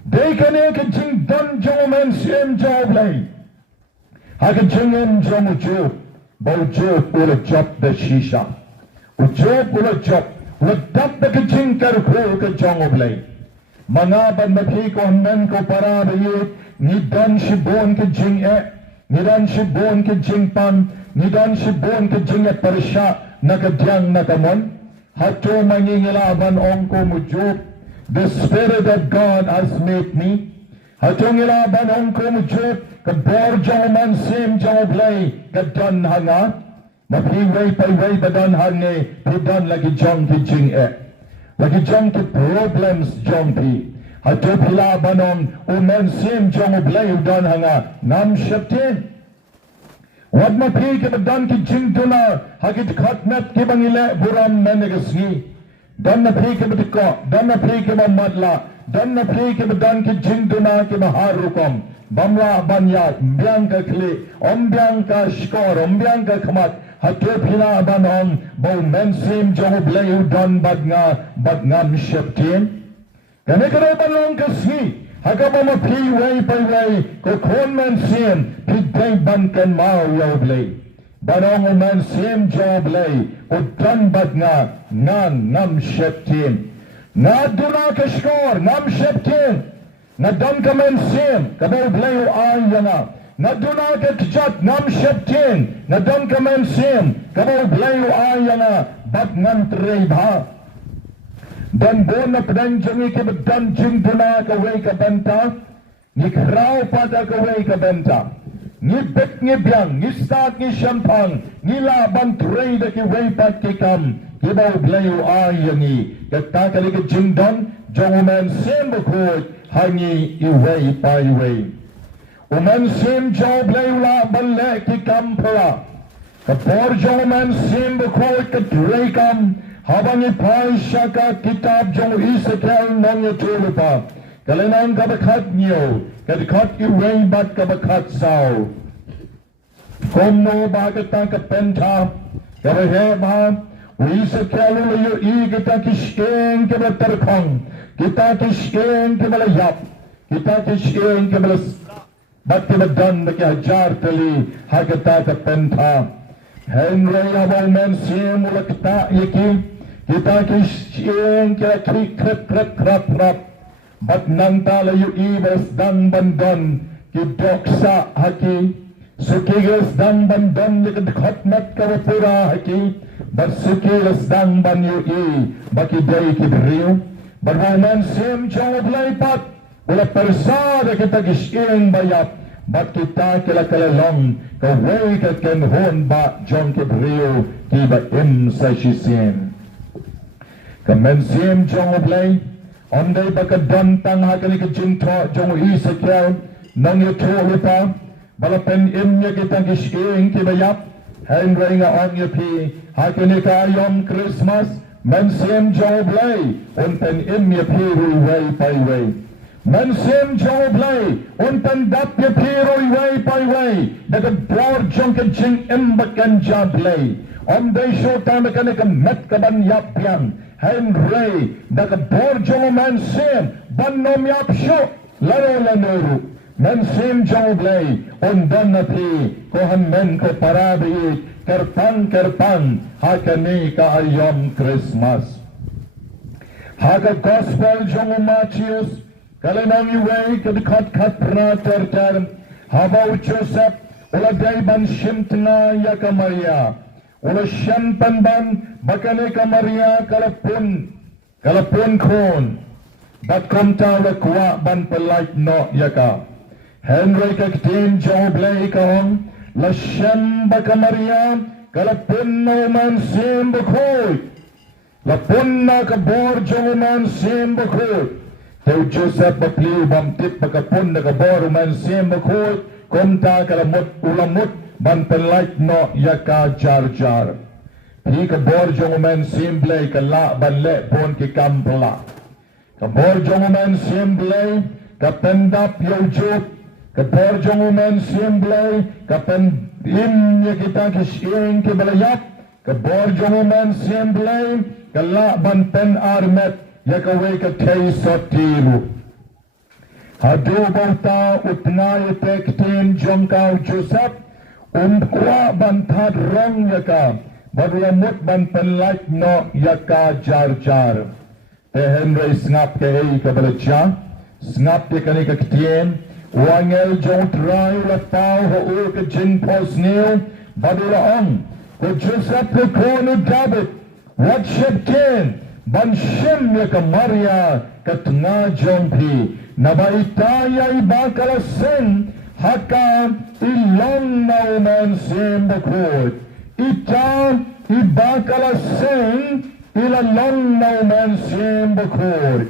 They can make a jing dun jong men siem jong oblay. Haka jingem jong ujo, bau jo ola job the shisha. Ujob ula job, ula dap da kajing karukro ka jong oblay. Mga ban mapi ko men ko para bayit, ni dan shibon ka jing ni dan shibon ka jing pan, ni dan shibon ka jing parisha nakadyang nakamon. Hato mangingilaban ong ko mujob, the Spirit of God has made me. Hato ngilaban ong ko mujob, kabor jong man sim jong oblay, kadan hanga. Mapiway payway badan hange, pidan lagi jong ki jing lagi jong ki problems jong pi. Hato pila banon, umen sim jong oblay udan hanga, nam syaptin. Wad mapi ki badan ki jing tuna, hagit khatmet ki bangile buram menegasngi. Dan napi ki badiko, dan napi ki mamadla, dan napi ki badan ki jing tuna ki maharukom. Bamla banyak, mbiang ka kli, ombiang ka skor, ombiang ka kamat. Hato pila banon, bau men sim jong oblay udan badngam syaptin. Kani kada balong kasngi, haka ba mapi way by way, ko kon men sim, piday bankan mau yoblay. Banong men sim jong oblay, udan badngan ngam syaptin. Naduna ka skor, ngam syaptin. Nadan ka men sim, kabaw blayo ayana. Naduna ka kjat ngam syaptin. Nadan ka men sim, kabaw blayo ayana. Bat ngan trebha. Dan bon na pedang jangi ke bedan jing duna ka way ka benta. Ni kraw pada ka way ka benta. Ni bet ni biang, ni start ni champang, ni laban trade ki way pat ki kam. Kibaw blayo ayani. Kata kali ka jing don, jong men sim bakhuid hangi iway pa iway. Uman sim job layula balle ki kampala. Kapor jong uman sim bakhuid ka drekam. Habang ipay siya ka kitab jong isakel nong yatulupa. Kalinang kabakat niyo, kadikat iway bat kabakat saw. Kumno bakit ang kapenta, kabaheba, isakel ulayo kita kishking kabatarkong. Kita kishking kabalayap, kita kishking kabalas. Bat kabadan na kihajar tali, hagata kapenta. Henry abang men sim ulakta yaki, kita kishking kaki krap. Bat nang talayo ibas dang bandon, kidoksa haki. Sukigas dang bandon yakadkot mat kawapura haki. Bat sukigas dang banyo bakiday kibriyo. Barwaman sim jong oblay-pat, wala persada kita kishking bayap. Bat kita kilakalalong, kaway kakenhon ba jong kibriyo, kiba im sa shisim. Kamen sim jong oblay, onday bakadantang hakani kajinto jong isakyaw, nang yutulo pa, balapen im niya kitang kishking kibayap, henry nga on yupi, hakani kayom Christmas, men sim jong oblay, unpen im yupi ruiway payway. Men sim jong oblay, unpen dap yupi ruiway payway, nagabor jong kajing imbakan jablay. Onday shota mekanika met kaban yapyan, henry, nagabor jong men sim, banom yap syo, laro. Men sim jong oblay, undan napi, kohan men ko parabi, kerpan, hakani ka ayom Christmas. Haka gospel jong Matthews, kalinang iway kadikat prater, habaw Joseph, ulagay ban shimtna yaka Maria, ula siyempan ban, bakani ka Maria kalapun kon, bat kumta lakwa ban palait no yaka. Henry kaktin jong oblay kahong, la siyem baka Maria, kalapun no man sim bakhuid. Lapun na kabor jong man sim bakhuid. Teo Joseph bakliw bamtip bakapun na kabor man sim bakhuid. Kumta kalamut ulamut ban penlait no yaka jar jar hi ka bor jong men simble ka la ban le pon ki kampla ka bor jong men simble ka pendap yo juk ka bor jong men simble ka pen im ye kita ki shing ki balayap ka bor jong men simble ka la ban pen armet yaka we ka tei sotiru hadu bauta utna yetektin jongkau Joseph kwa bantat rong yaka badlamut ban penlait no yaka jar jar te Henry snap ke ei ka balacha snap te kani ka ktien wangel jong trai la pau ho u ka jin pos new badula ong ko Joseph ko konu David what ship ken ban shem yaka Maria ka tnga jong pi nabaitaya ibakala sen haka ilong nauman sim bakhuid ita ibakala sen ilalong nauman sim bakhuid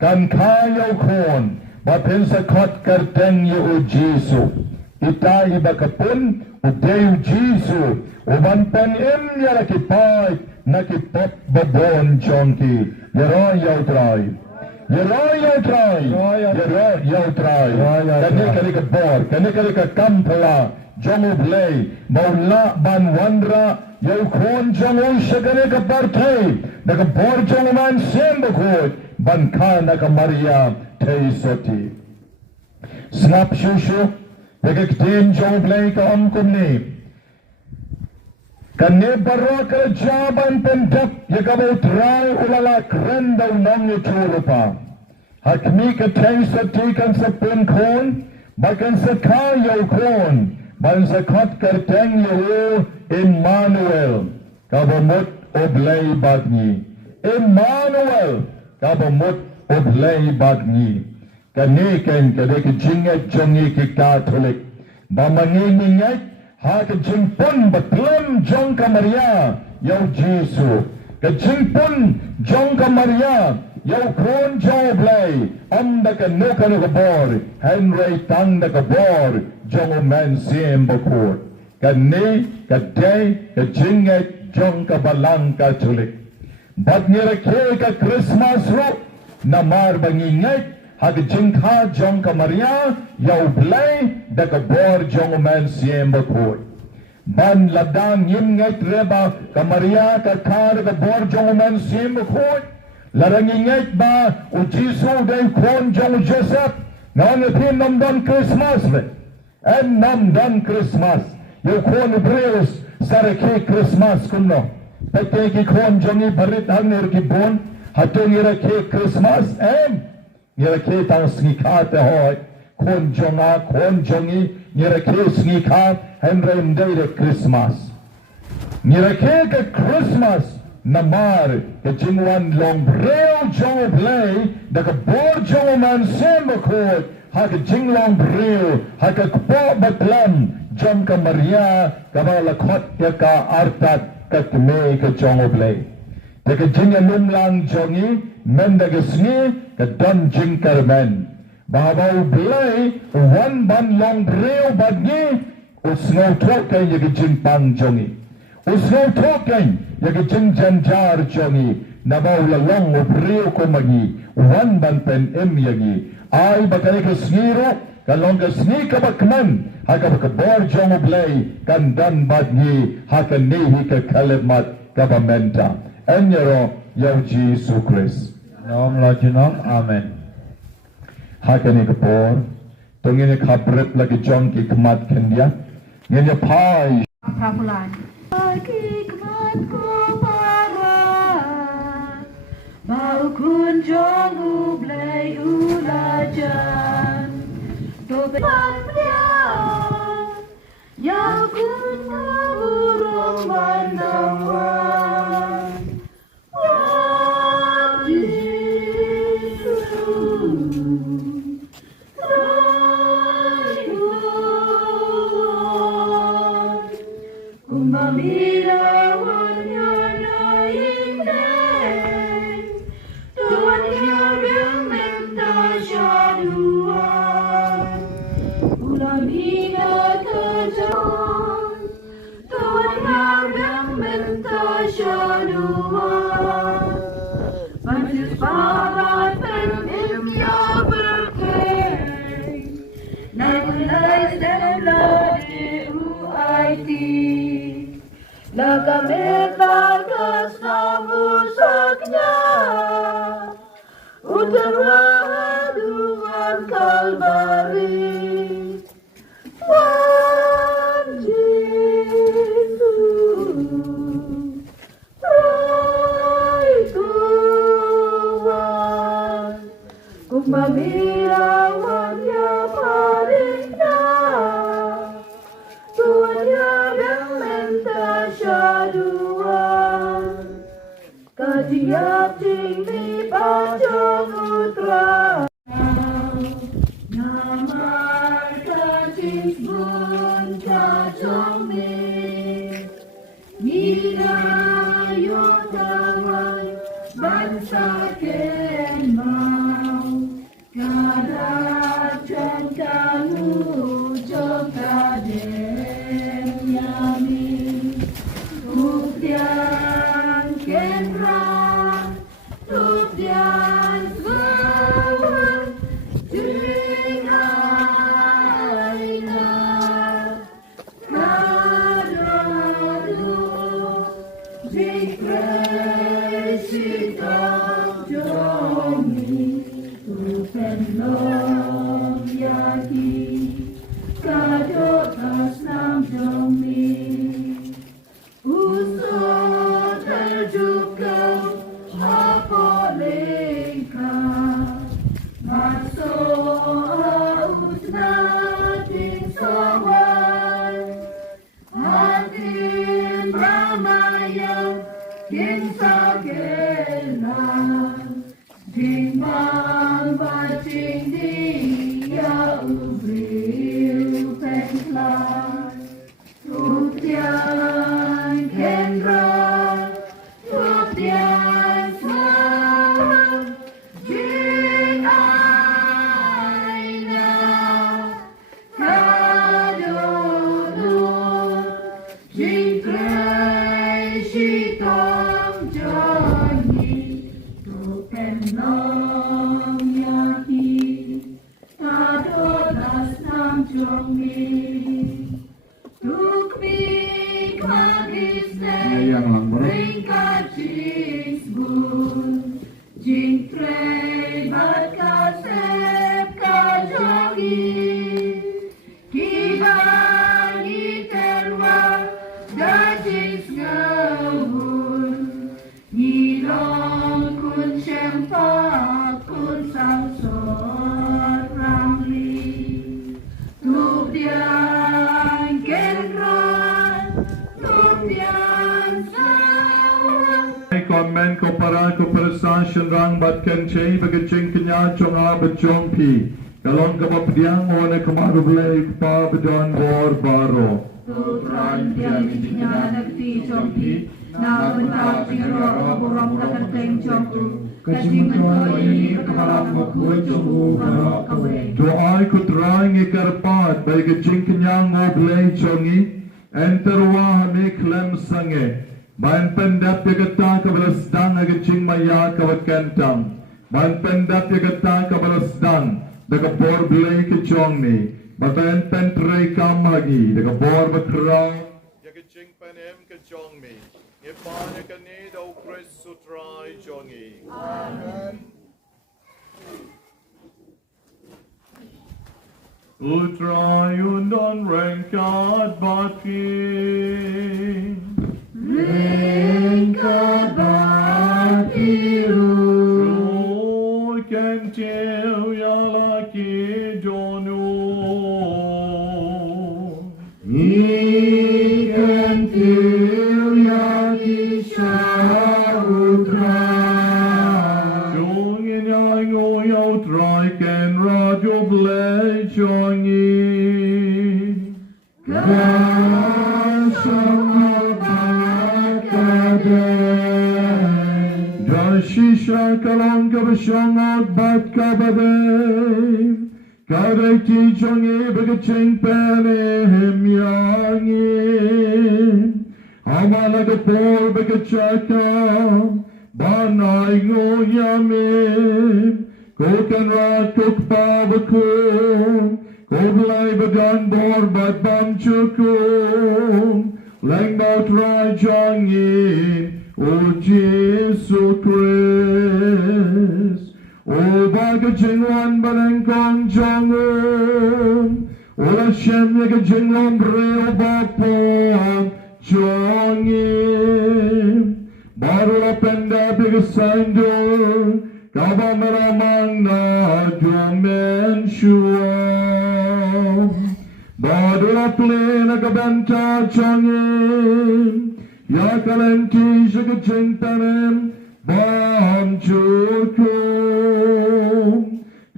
kan kayaw kon bapen sa kot karteng yu Jisu ita ibakapun udeyu Jisu uban pen im yalakipay nakipop babon jonki yaro yaw try Yeroy try. Kani ka bor, kani ka kampla, jongu play, maula ban wandra, yau kon jongu shagane ka partay, naka bor jongu man sembo khod, ban ka naka Maria tei soti. Snap shushu, naka ktin jongu play ka kumni. Kani barwa ka jaban pendak yakabaw try ulala krendaw nang yutulupa. Hakmi ka tei soti kan sa penkon, bakan sa kayaw kon, ban sa kot karteng yu Emmanuel, kabamut oblay bagni. Emmanuel, kabamut oblay bagni. Kani ken kadek jinget jongi ki Catholic, bamanginingay hak jingpun batlam jong ka Maria yaw Jisu ka jingpun jong ka Maria yaw kron jong blay am da ka no ka no ka bor Henry tang da ka bor jong men sim bakhuid ka ni ka day ka jinget jong ka balang ka tulik bat nirake ka Christmas ro na mar bangingay hag jingkha jong ka Maria yaw blay da ka bor jong men sim bakhuid ban ladang yim ngai treba ka Maria ka khar ka bor jong men sim bakhuid larang ngai ba u Jisu dai kon jong Joseph nang pin nam dan Christmas le en nam dan Christmas yo kon breus sarake Christmas kunno pete ki kon jongi barit hang ner ki bon hatong ira ke Christmas em ira ke tang sngi khate hoy kon jongi ira ke sngi khat Henry mdayre Christmas ira ke ka Christmas namar ke jingwan long breo jong play da ka bor jong man sembo khod ha ka jinglong breo ha ka kpo batlam jong ka Maria ka bala khot ya ka artat ka kme ka jong play da ka jinga lumlang jongi men da ka sngi ka don jing karmen babaw play one ban long breo badgi usno token yagi jing pang jongi usno token yagi jing janjar jongi nabaw la long breo ko magi one ban pen em yagi ay bakay ka sniro kalong ka sni ka bakman haka ka bor jong blay kan dan badgi haka nehi ka kalemat ka bamenta enyero yaw Jesus Christ Nom lo jinom amen. haka ni ka bor tungin ka bret lagi jong ki kmat kenya ngenya pai พระพุลานกิกมันกูปาราบาวคุณจงอุบเลยอุลาจันตัวเป็นปัญญายาคุณมาบุรุษบันดาวันวันYesus Mira wanyana ingkang tuan yang menta jaduan Nagamit bagas na musaknya Utarwadungan Kalbari Wan Jesus Rai Tuhan Kumamirawan ya paringnya Tuhan ya bementa syaduan Kadiap tinggi pajang utra Namar kajis bun kajong me Mira yotawan bangsa kenmau Kadachan kamu jong kadem yami Tupian kenra Tupian sawang Jing aina Kadadu Jing kresi tong jongi Tupen long yaki Kadotas nam jongi Usut terjukau apolika Masuk natin sawan Hatin ramayan kinsa kelan Jingman bacing dia ubriu penglan Tutian kendra Tutian sawang Jing aina Kadodun Jing krei shitong jongi Tupen long yaki Kadotas nam jongi Tukmi Bakhuid Sngi Burom Jing trei bat kasep kajongi Kibangi terwa dajing ngawun Nilong kun sempak kun sangsor ramli Tupian kenran Tupian sawang Comment ko para ko presasyon rang bat kenche bagajing kanya chong abajong pi kalong kapapdiang mo na kamarublay pa badon bor baro Tutran diang ijinya nagti jongki Nabentang tingro burom kakanteng jongku Kajimentoy ini kemalam makut jongku barok kawe doai ko trying ikarpat bagajing kanya ngoblay chongi enterwa hame klem sange Ban pendap ya kata kabalasdang agajing maya kawakentang Ban pendap ya kata kabalasdang daga bor blay ke chongni Batan pentre kamagi daga bor bakra Agajing panem ke chongmi Ipana kani daw kres sutrai chongi Amen Utrai undon rengkat batin Ringkat batiru Kentil ya laki jonu Ikentil ya kisha utra Jungin ya ngo ya utrai ken rajo blay chongi Shisha kalong kabashong at bat kabadem Kadaiti chongi bagaching penem yangin Hamalagapor bagachakam Banay ngo yamin Kokan rat kukpa bakum Koblay bagan bor bat bam chukum Lang bao trai jong yin, O Jesus Christ. O baga jingwan barang kong jong O la shem yaga jingwan breo bapong jong yin. Baru la penda biga saindul, kaba meramang na jomen shuam. Baru la plena kabenta jongin, ya kalenti shaga jingtanem, bam chukum.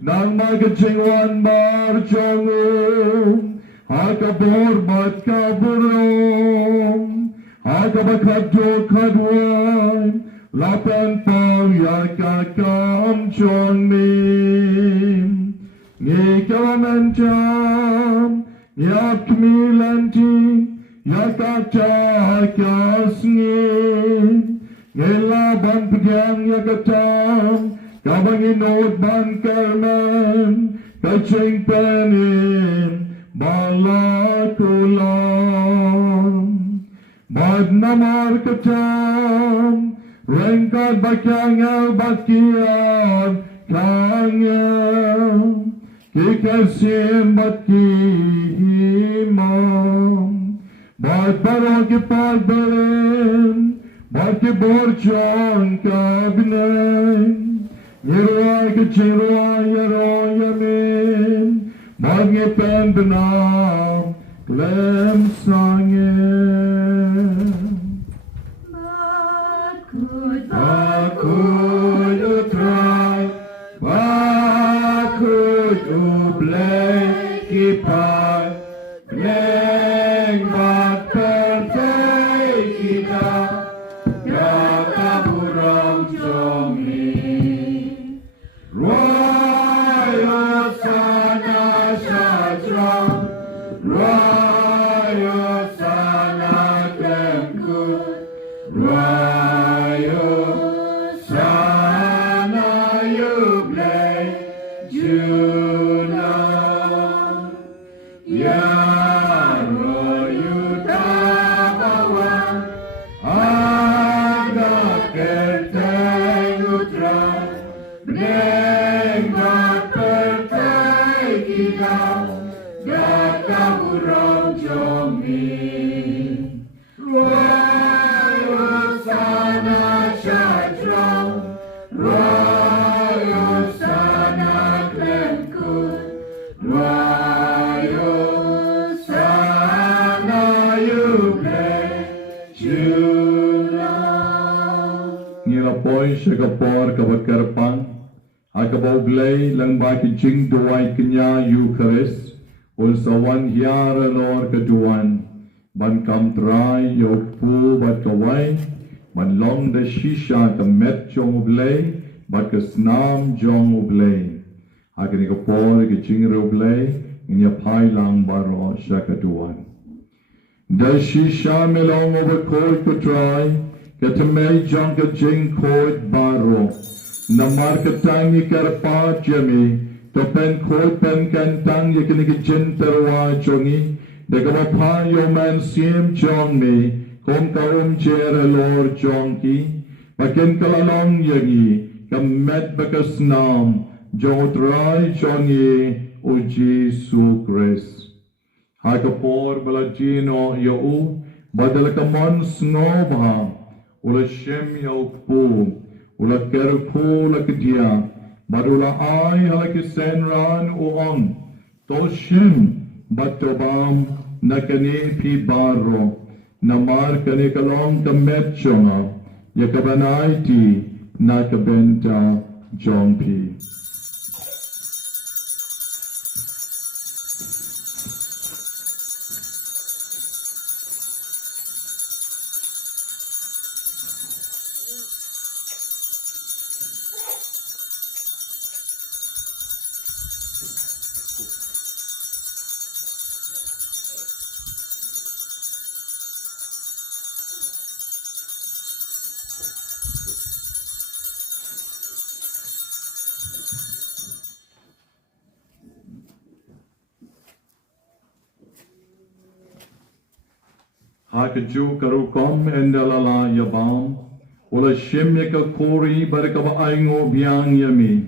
Nang maga jingwan bar jongum, hakabor bat kaburom. Hakabakadjo kadwan, lapan pau yakakam jongmin. Ngikamentam, Yap kmilanti, yakata kasngin, ngelaban pegang yakatam, kabanginod ban karman, kacing penin, balakulam. Bad namar katam, rengkat bakyangal bakian, kanyal. Kikasin bat kimam, bat barang ke pagbalin, bat ke borjon kabinen, yeroy ke ciroy yeroy yamin, bat nge pendenam, klem sangin. Bakhuid utrai, Bakhuid ublei kipai, Neng bat pertei kita, Gata Burom jongi. Royo sana syajram, Royo sana kengkut, Royo sana yublei Juna. Ya royu tabawan, agak kerteng utra, Nenggat pertei kita, Gata Burom jongi. Royo sana syajram, Royo sana klengkut, Royo sana yublei Juna. Ngilapoi syagapor kabakarpang, akaboglay lang baki jing duway kanya Eucharist, ulsawan hiara lor kaduan, ban kam try yok pu bat kaway, ban long da shisha ta met jong ublay, bat ka snam jong ublay. Agani ka por ka jing ublay, inya pai lang baro shakaduan. Da shisha melong over koi ka try, ka tamay jong ka jing koi baro. Namar ka tangi karpa jami, to pen koi pen kantang yakini ka jin terwa jongi, Dagama yo man siem jong me, kom ka jere lor jong ki, pakin kalalong yagi, kamet bakas nam, jong utray jong ye, o Jesu Christ. Hakapor balajino yo badalakamon snobha, ula shem yo pu, ula kerupu la kedia, badula ay halakisenran uong, to shem, Batobam nakani pi baro namar kani kalong kamet chonga yakabanaiti nakabenta jongpi. Hakaju karukom endalala yabam. Ola shem yaka kori barakaba aingo biang yami.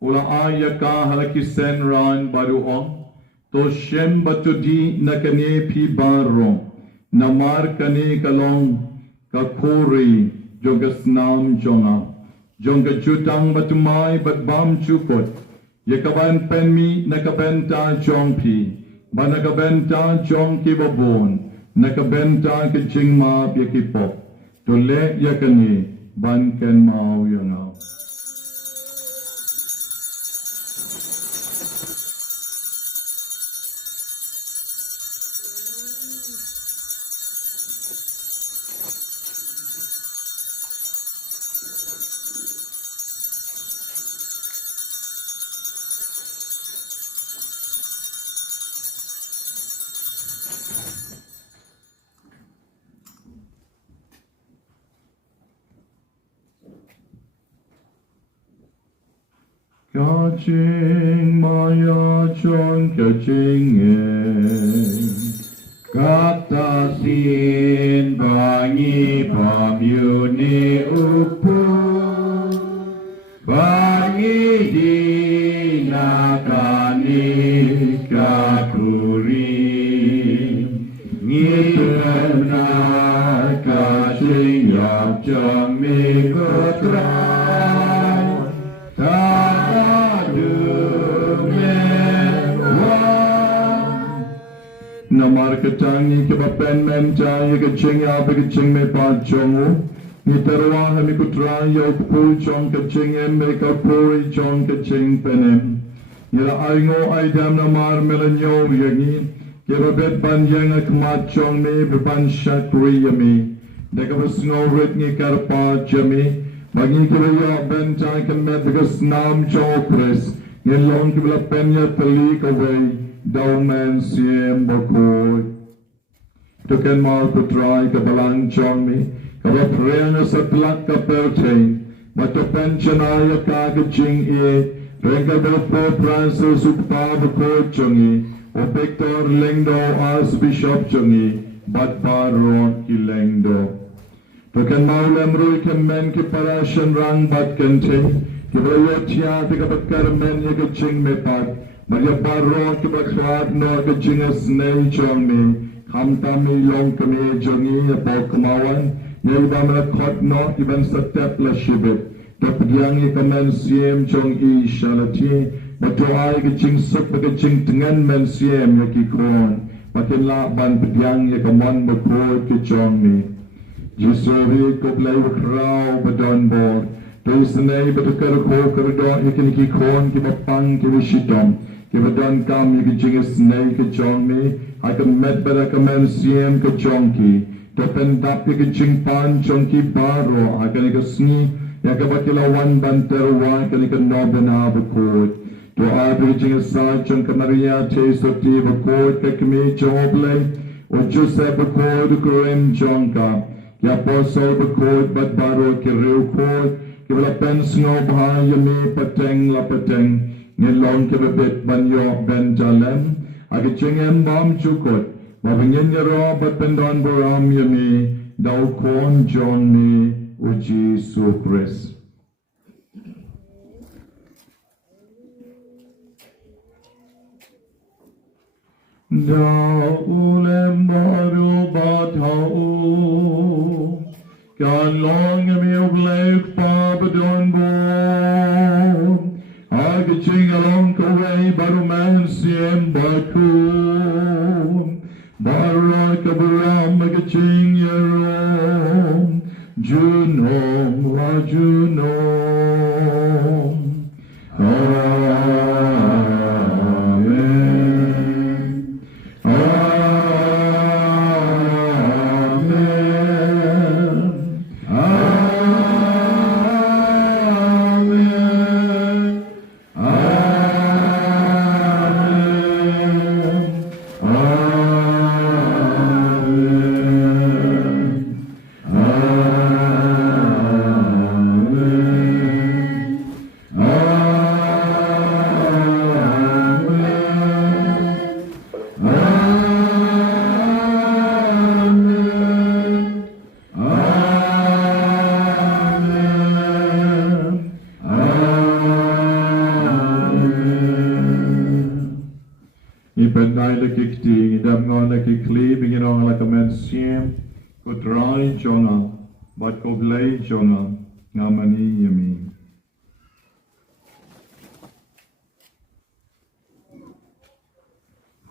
Ola ayaka halakisen ran baruong. To shem batudi nakane pi barong. Namar kane kalong kakori jogasnam jonga. Jonga jutang batumai batbam chukot. Yakaban penmi nakabenta jongpi. Banakabenta jongki babon. Nakabenta kachingma yakipok. Tole yakani ban ken mau yangau. Kaching maya chon kaching kata sin bangi pamyuni upu bangi di nakani kakuri ngitana kaching yap jami kotra Namar katangi ke bapen menta ye kaching ya be kaching me pa chongu ni terwa hami kutra yo pu chong kaching em me ka puri chong kaching penem yera aingo aidam namar melanyo yangi ke babet ban yang akmat chong me be ban shakri yami deka basngo rit ni karpa jami bagi ke ya benta ke me be snam chokres ni long ke bla penya tali ka way Dauman siem bakhuid Tuken mal putrai ke balang chongmi Kaba prena satlak ka perchain Mato penchanaya ka kaching e Rengka belpo pransa sukta bakhuid chongi O Victor Lengdo as bishop chongi Bat baron ki Lengdo Tuken mal lemrui ke men ki parashan rang bat kenting Kibaya tia tika bakar men ye kaching me pat Maria Barro ke bakrat no ke jingas nei chongmi khamta mi long kami jongi apa kemawan nel bamra khot no iban satap la shibet tapdiangi kamen siem chong I shalati batoai ke jing suk ke jing tengan men siem ya ki kron makin la ban pdiang ya kamon bakro ke chongmi jisori ko play krau badon bor Tuisnei betukar ko kerdo ikin ki kron ki bapang ki wishitom Kibadon kam you can snake ke chongmi I can met better command CM ke chongki Topen tap you can ching pan chongki baro I can sngi ya ka bakila wan banter wa can nobena bakhuid To averaging aside chong Maria taste of tea bakhuid ke kmi choble O Joseph bakhuid kurem chongka Ya posol bakhuid bat baro ke riu khoid Kibala pen sngo bha yami pateng la pateng Ngelong ke bebet banyo benjalem Agi cingem bam cukut Mabingin yaro bat pendon boram yami Dau kon jong ni uji supres Dau ulem baru batau Kan long yami oblek pa bedon bom I could sing along the way, Baruman siem bakum, Baraka Burom, I could sing your own, Junom, la Junom. Amen. Amen. Amen. Amen. เป็นนายละกิกตีดำงอนละกิคลีบิงรองละกมันเสียมก็ตรายจงเอาบัดก็เบลยจงเอางามันนี้ยมี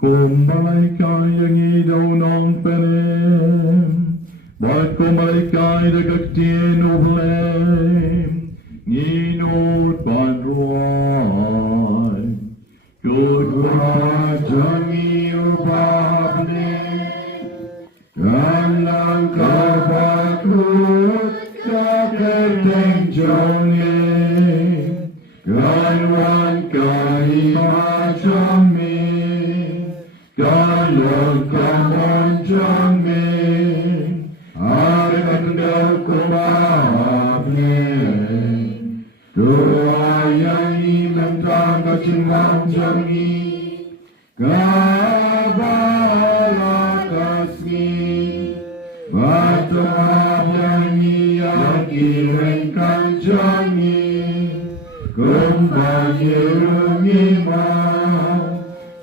Kumbalaikai yang idau nong penem, buat kumbalaikai dekat tienu blem, nginut panruai, kudwa jangi ubabne, kanlang kabakut kakerteng jonge, kanwan kahimacami. Kalau kamu jamin, akan berkumapne. Doa yang iman kacimam jami, kabala kasmi. Batam yang iakiran jami, kembali rumimah.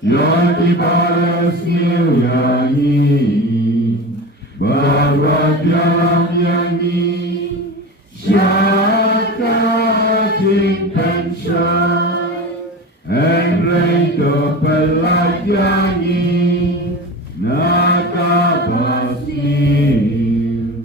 Yang dibalas nilai bahwa dalam yang ini syaka jingkan syai and reka pelayani naka pasti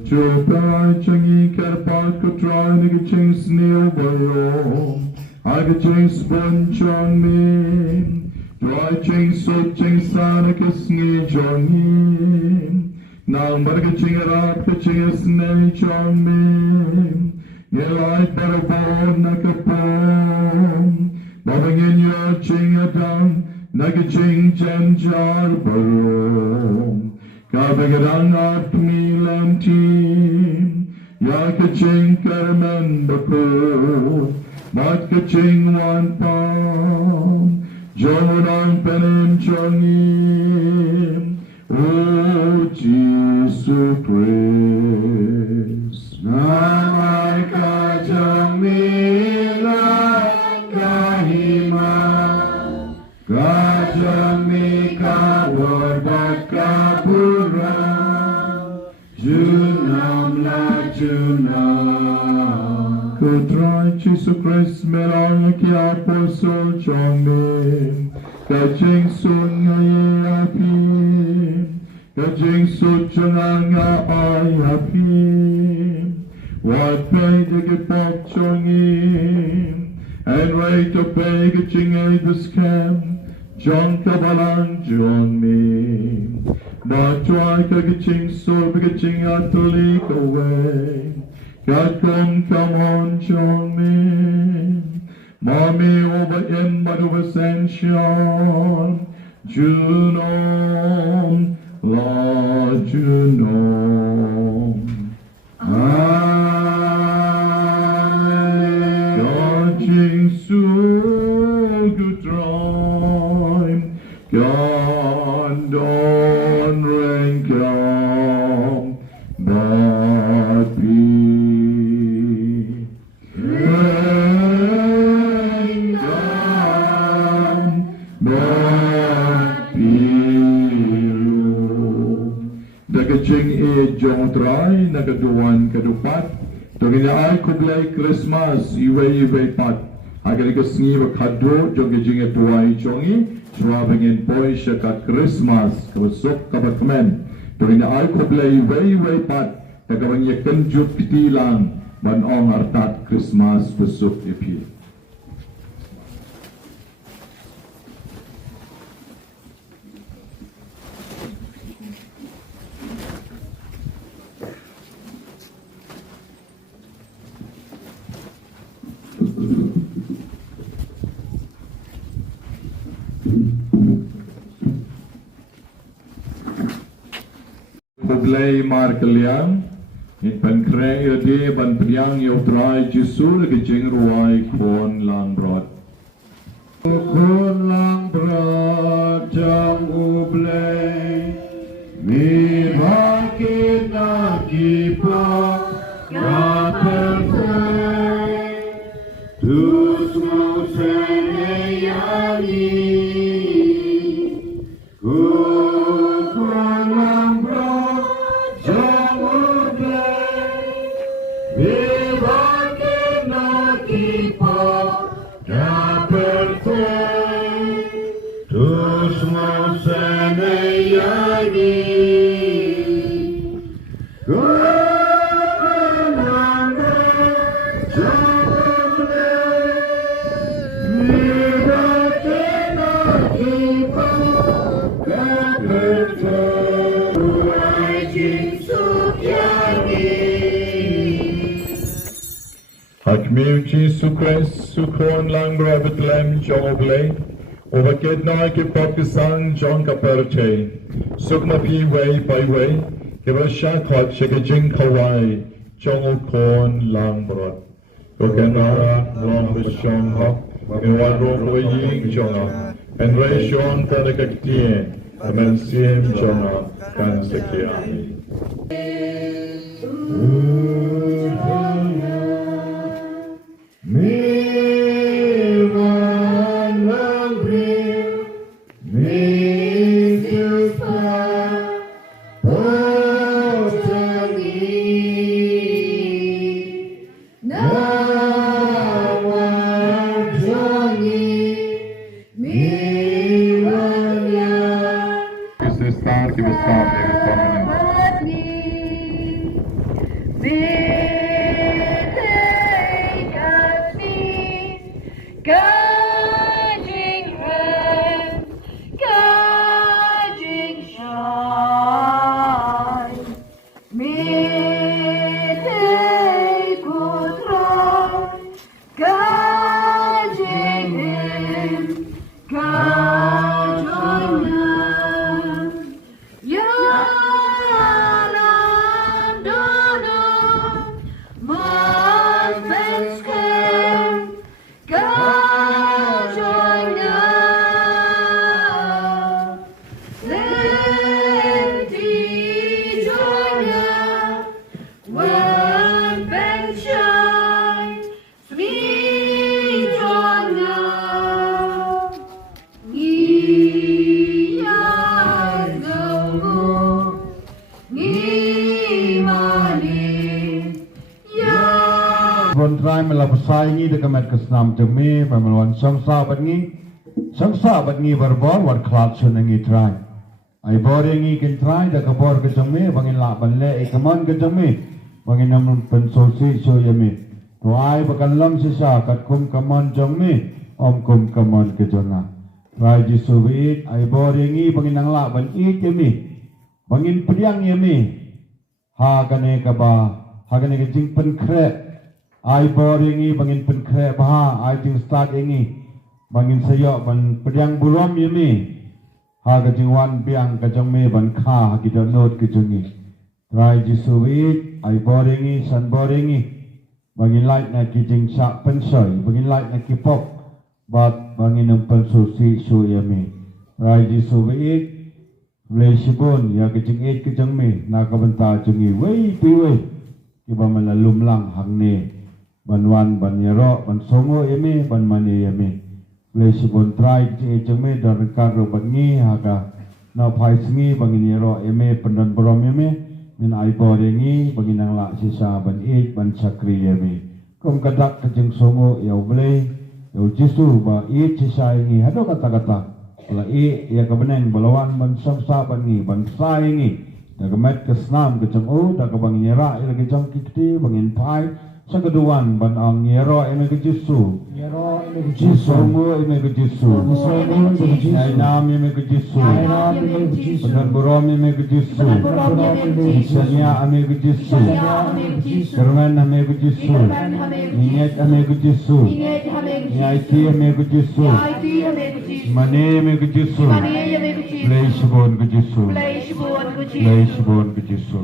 coba canggih kerpat kutrai negi cing snil bayom aga cing sponcong min Dry ching so ching sana kisngi jongin Nang barga ching rap ka ching snei chong min Nilai parabon nakapon Babangin yo ching adang Naga ching jan jar barom Kabagadang at milam team Yaka ching karman bako Mat ka ching wan pam Jangan penem jangim, oh Jesus Christ. Namai kajang milah kahima, kajang mika berbakapura, junam la junam. Kutrai Jesus Christ melang ki apostle jangim, kajing sun ngai api, kajing sun jangan ai api, wat pay de pok jangim, and rate to pay kajing ai the scam, jong kabalang jong me, but try kajing so kajing atlik away. God come on, John me. Mommy over in Madu Ascension. Junon, Lord Junon. Amen. God Jingsu good time. God don't rank out. But be. Dagajing jong try nagaduan kadupat togina ay kublay Christmas iwe pat agar kasngi bakado jogajing tuai jongi swabingin boy siya ka Christmas kabasok kabatmen togina ay kublay iwe pat tagawang yakan jut kitilang banong artat Christmas besok ipi. Kublay markeliang in pankreng yade ban priang yo try jisul gijing ruai kon lang brot kon lang brot jang ublay mi makin na kipa perfect tus mo seneyani kipo Tus masane yagi Hakmim Jesu Christ, sukron lang bro Bethlehem jong oblay, overket na ke Pakistan jong kaperte, sukma pi way by way, ke rasha khot sheke jing kawai, jong okon lang bro. Kokenara rom bishong hop, ke wadro ying jonga, and ray shon tanakaktie, amen sim jonga kan sekiami. Trai melapasai ni dekat mat kesnam jemi pemelawan sangsa bat ni berbor wat klat sunengi trai. Ai borengi kin trai dekat bor ke jemi bangin lak banle ikaman ke jemi bangin nam pensosi so yemi. Tuai bakan lam sisa kat kum kaman jemi om kum kaman ke jona. Rai jisuwit ai borengi bangin nang lak ban i yemi bangin priang yemi. Ha kane kaba ha kane ke jing pen kre. Ai boringi bangin penkre baha ai ting start ingi bangin sayok ban pedang burom yemi ha ka jingwan biang ka jangme ban kha ha kita not ke jungi rai jisuwit ai boringi san boringi bangin light na ki jing sak pensoi bangin light na ki pop bat bangin nam pensusi su yemi rai jisuwit fleshibun ya ke jing it ke jangme na ka benta jungi wei pi wei ki ba malalum lang hang ne banwan ban yero ban songo yemi ban mani yemi flesi bon trai ji jeme dar karo bangi haga na phai sngi bangin yero yemi pendan borom yemi min ai borengi bangin ang la sisa ban it ban sakri yemi kum kadak kajeng songo yau ble yau jisu ba it sisa ini hado kata-kata la i ya kabeneng balawan ban samsa bangi ban sai ini dagamet kesnam kejeng u dagabang yera ila kejeng kikti bangin phai Sakaduan ban ang yero eme ke Jisu, Jisu eme ke Jisu, Ainam eme ke Jisu, Pedan Burom eme ke Jisu, Isanya eme ke Jisu, Kerman eme ke Jisu, Inget eme ke Jisu, Niaiti eme ke Jisu, Mane eme ke Jisu, Leishbon ke Jisu, Leishbon ke Jisu.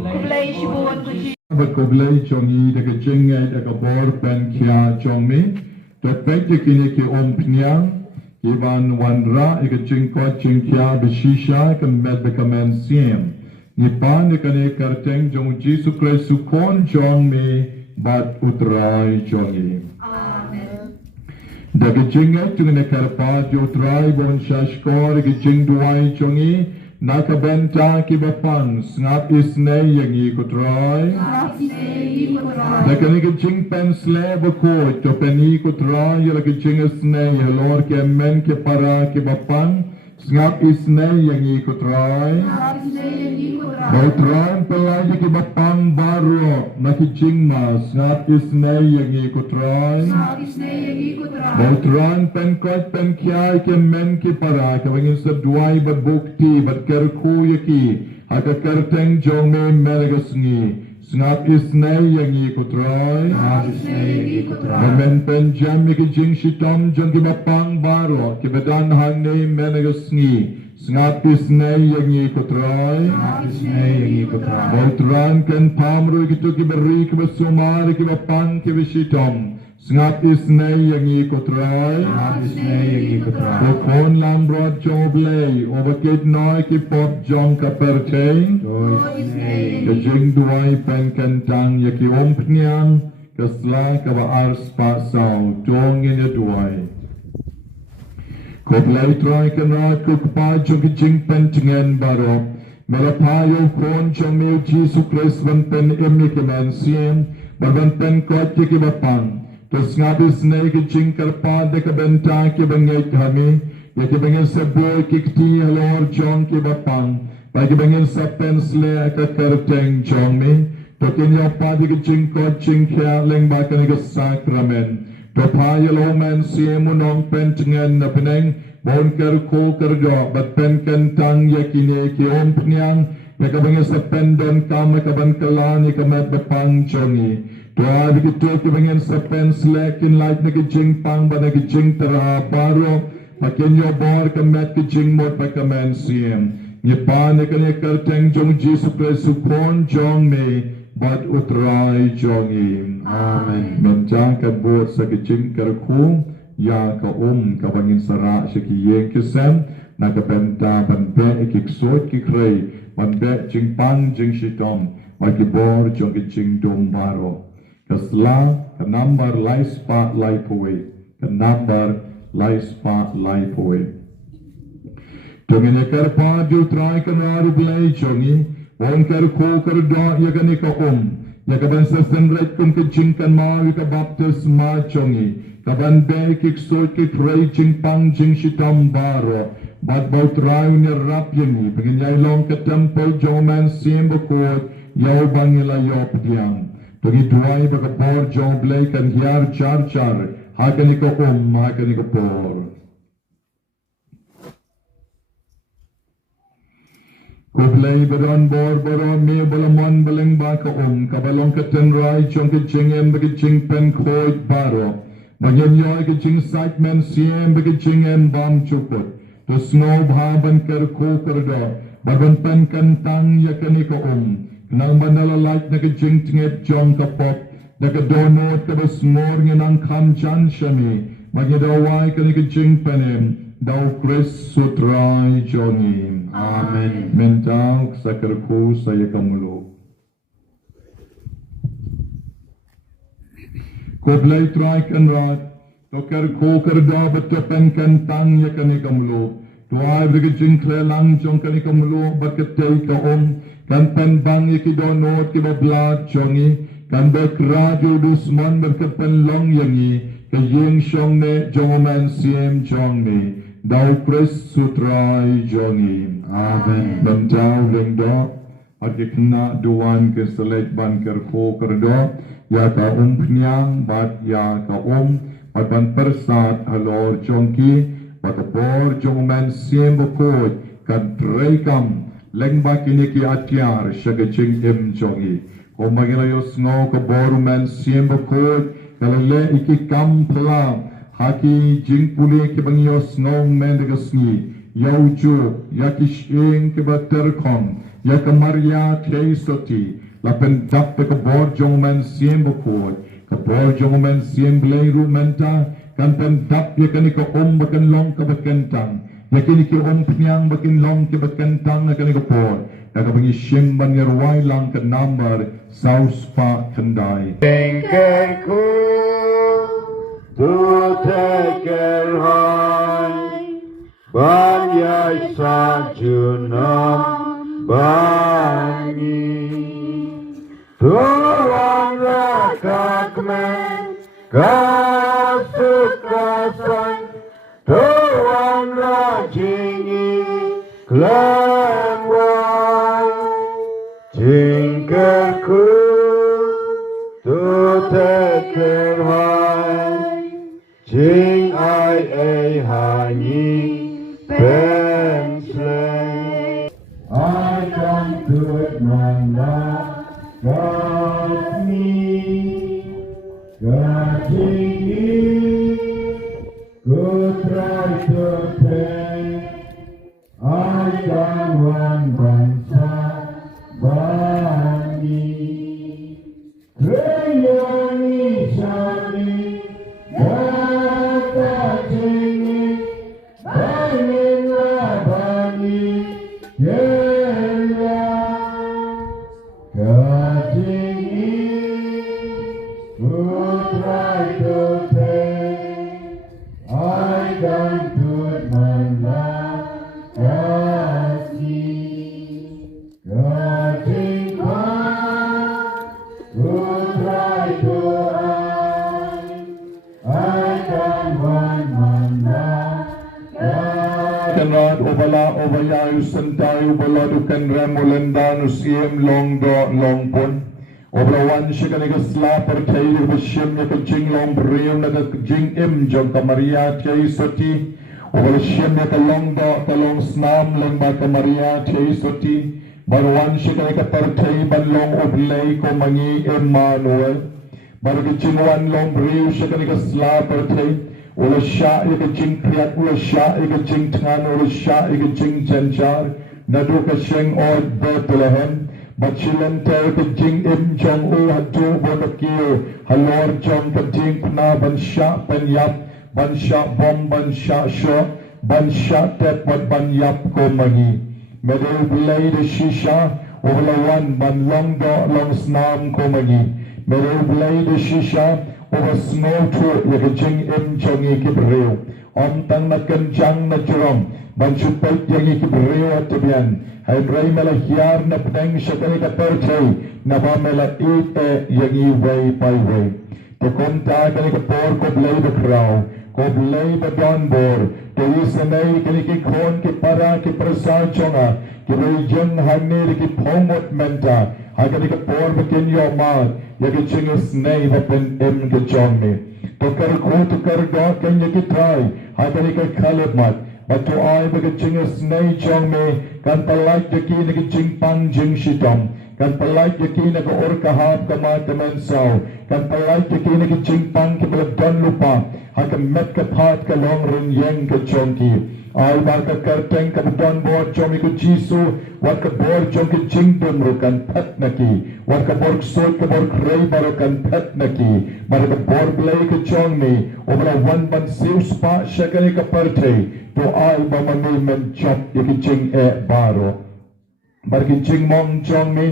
Berkoblai jongi dekat jengai dekat bor pen kia jongmi, dekat jekini ki om pnyang, kiban wanra dekat jengkot jengkia besisha kemet bekamen siem, nipan dekat karteng jong Jesu Kristus kon jongmi bat utrai jongi. Amen. Dekat jengai jengene karpa utrai bon shashkor dekat jeng duai jongi, Nakabenta kibapang Snap isne yang ikutroy Nakani kicing pensle bako to peni kutroy yala kicing isne halor ke men ke para kibapang Snap isne yang ikutroy Bautran pelagi kibapang baro nakicing mas Snap isne yang ikutroy Bautran penkot penkiai ke men ke para kabangin sa duai berbukti berkerku yaki Haka kerteng jong me melegasngi Snap isne yang ikutroy Bamen penjam ikijing shitom jong kibapang baro Kibadan hane melegasngi Snap isne yang ikutroy Bautran kan pamru ikitu kiberi kibasumar kibapang kibishitom Snap isne yang ikutroy Bukon lambrod joblay Obakit noy kipop jong kaperteng Kajing duay penkentang Yaki ompnyang Kasla kaba ars pasaw Dongin ya duay Koblay troy kanrat kukpa jong kajing pentengen baro Melapayo kon jong meo Jesu Christ Van pen imni kemen siem Barban pen kot yaki bapang Terus ngabis naik ke jingkar pada ke bentai ke bengai kami Ya ke bengai sebuah kikti halor jong ke bapang Bagi bengai sepensle ke kerteng jong mi Tokin ya pada ke jingkot jingkia leng bakal ke sakramen Topaya lo men siya munong pentengan na peneng Bon kerko kerdo bat pen kentang ya kini ke ompnyang Ya ke bengai sependon kama ke bankalan ya ke met bapang jongi Doa begitu kebangan sepen selekin light na kijing pang ba na kijing tera baro makin yo bar kemet kijing mot pa kemen siem nyepa na kanya kerteng jong Jesu Christ upon jong me bat utrai jong im amen mencang kabut sa kijing kerku ya ka kabangin sara sa kiyeng kisem na kabenta banbe ikiksot kikrei banbe jing pang jing shitom magibor jong kijing dong baro Kasla kanambar lai spa lai poe kanambar lai spa lai poe Tungin yakar pa ju try kanar blai chongi won kar ko kar do yakani ka yakaban sa senret kum ke jingkan ma ka baptis ma chongi kaban be kik so ki pray jing pang jing shitam baro bad baut rai ni rap yeni pagin yai long ka temple joman simbo ko yau bangila yop diang Pagi tuai baka por jong blay kan hiar char hakani ko hakani ko por ko blay baron bor me balamon baleng ba ka kabalong ka tenrai jong ke jingen bagi jing pen khoi baro magyan yoy ke jing site men siem bagi jingen bam chupot to snow bhaban kar ko kardo bagon pen kan tang yakani ko Nang bandala light na kajing tinget jong kapop na kadonot kabas mor nga nang kamchan shami magidaway ka ni kajing panim daw Chris sutray jongi amen mentang sa karku sa yakamulo koblay try kan rat to karku karda batapen kan tang yakanikamulo tuay kajing klelang jong kanikamulo bakatay ka kan pen bang iki donot ki bablad chongi kan bek radio dusman berkepen long yangi ke yeng shong ne jongoman siem chong ni dau Chris sutrai jongi amen bentau leng do agi kena duan ke selek ban kerko kerdo ya ka pnyang bat ya ka bat ban persat halor chongki bat bor jongoman siem bokot kan trekam Leng bakini ki atyar shagaching im chongi. Ko magilayos ngo ka boruman siemba kod kalale iki kampla haki jing puli ki bangyos ngo mendegasni yauju yakish ing ki baterkon yakamaria teisoti lapen dap ka bor jongman siemba kod ka bor jongman siemblay rumenta kan pen dap yakani ka bakan long ka bakentang Yakini ki pnyang bakin long ki bakentang na kani kapor. Nakabangi shimban yarway lang ka number saus pa kanday. Tengker ku tu teker hai ban yai sa junam bangi tuan rakakmen kasukasan tuan rajingi klamwan jingkerku tu tekerhai jing ai hanyi penslay I come to it mana kami kajingi ku try to pay I can one bangsa bani Krayoni shani Gata jingi Bani labani Yella Kajingi Who try to pay I don't do it my love Kasi Kajing Who try to I don't want my love Kanad ubala ubayayu santayu baladukan remulendanus iem longdo longpon Obrawan siya kaniga slapper kayo basyam niya kajing long beriyo nagajing im jong kamaria kayo soti Obra siyam niya kalongdo kalong snam lang ba kamaria kayo soti Barwan siya kaniga partay banlong oblay ko mangi Emmanuel Baragajing wan long beriyo siya kaniga slapper kayo Ula siya ikajing kriyat, ula siya ikajing tangan, ula siya ikajing janjar, nadu ka siyang od Bethlehem, bachilan tayo kajing im jong u hadu bonakiyo, halor jong kajing pna ban siya panyap, ban siya bom ban siya syo, ban siya tep wat ban yap ko mangi. Medew bilay de shisha, ulawan ban long do long snam ko mangi. Medew bilay de shisha, Over snow to yakajing im jongi kibreo. Om tang na kanjang na jurom. Banchupay yangi kibreo at tibian. Haybray mela hiyar na pneng syakani kaperchay. Naba mela ite yangi way by way. Tukunta kani kapor ko blay the crow. Ko blay the donbor. Kayi sanay kani kikon kipara kiprasa jonga. Kibay jeng hanir kipomot menta. Hakani kapor bakin your mouth. Yakaching is nay vapen im kachongme. Tukar ko tukar God kan yakitry. Hakani ka kalipmat. But to I bakaching is nay chongme. Kan palait yaki nakaching pang jing shitom. Kan palait yaki naka-orkahap kamat kamansaw. Kan palait yaki nakaching pang kibalagdan lupa. Hakam met kapat kalong rin yang kachongki. Ay baka karteng kabudon bor chomi ko jisu wat ka bor chom ki jingdom rukan pet naki wat ka bor soy ka bor krey barukan pet naki mar ka bor blay ka chongmi obra wan ban siu spa shakani ka parte to ay mamani men chop yaki jing e baro bar ki jing mong chongmi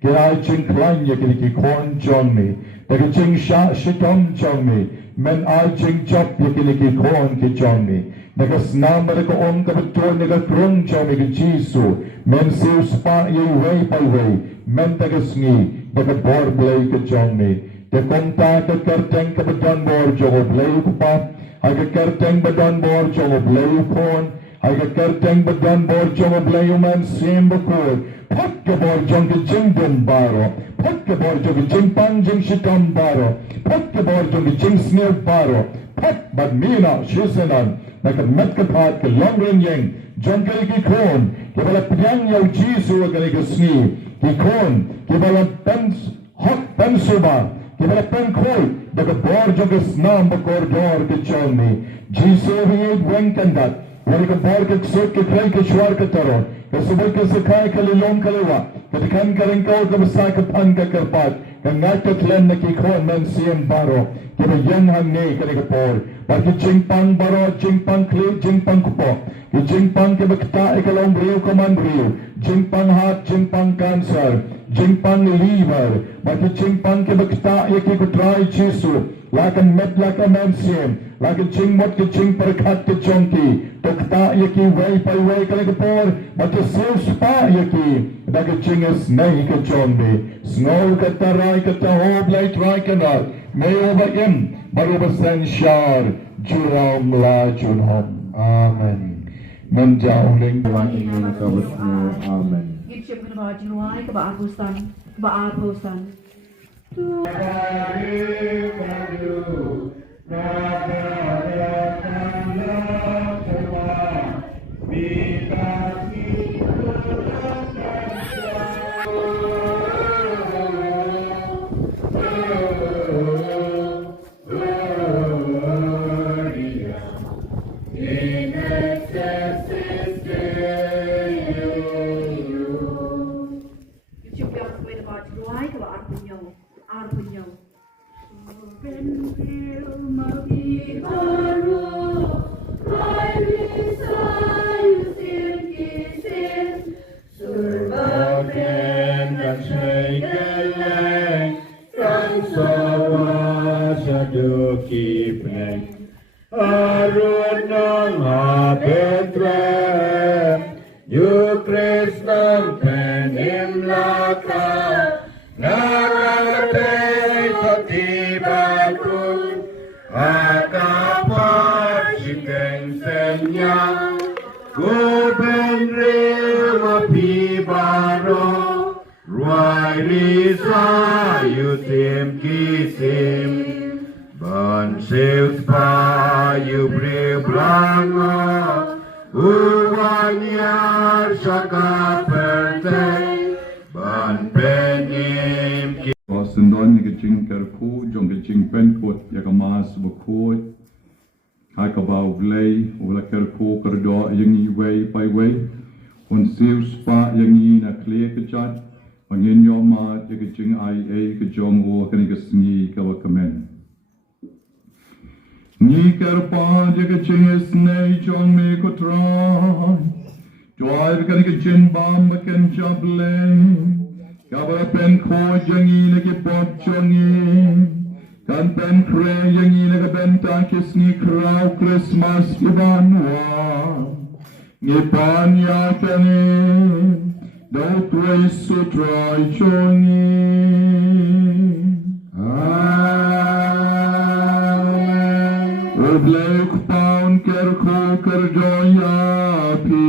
ki ay jing klein yaki ki korn chongmi taki jing sha shitom chongmi men ay jing chop yaki ki korn ki chongmi Nagasnam na ko om kabetul ni kakrong chomi ka Jisu men siu spa ye way by way men tagasngi nakabor blay ka chomi te konta ka karteng ka badon bor jogo blay ko pa ay ka karteng badon bor jogo blay kon ay ka karteng badon bor jogo blay man sim bakul pat ka bor jong ka jingdom baro pat ka bor jong ka jingpang jing shitam baro pat ka bor jong ka jing snil baro pat badmina shisenan Nakamat kapat ka longren yang John kali ki kon kibala piang yaw Jisu kali ka sni ki kon kibala pens hot pensuba kibala penkol daga bor joga snam bakor dor ka chonmi Jisu hiyid wengkandat wali ka bor ka ksot ka kray ka shwar ka taro ka subay ka sakay ka lilong kaliwa katikan ka rin ka ka masay ka pan ka karpat ka ngatot len na ki kon men siyem baro kibala yang hangne kali ka por Bagi jingpang baro, jingpang kli, jingpang kupo. Ki jingpang ke bakta ikalong brio kaman brio. Jingpang heart, jingpang cancer. Jingpang liver. Bagi jingpang ke bakta yaki kutray Jisu. lakan met lakan mensim lakan ching mot ke ching perkat ke chongki tokta yaki way pai way kala ke por but sil spa yaki da ke ching es nei ke chombe snow ke tarai ke tahob lai try kanal may over him baru sen shar juram la junhom amen menjauh ling Tuhan ingin kabarmu. Amen. Give chip with about July, about Abusan, about Abusan. Sendon ke jing kerku jong ke jing penkot ya ke Mass Bakhuid hai ka bau glei ula kerku kerdo yang ni way pai way on siu spa yang ni na clear ke chat angin yo ma ya ke jing ia ke jong o ke ni ke sngi ka wa kamen ni kerpa ya ke jing snei jong me ko try joy ke ni ke jing bam ken jableng Kabar pen ko jangi lagi pot jangi kan pen kre jangi lagi benta kisni krau Christmas ibanwa ngipan ya kani dau tuai sutra jangi amen oblek paun kerko kerjaya pi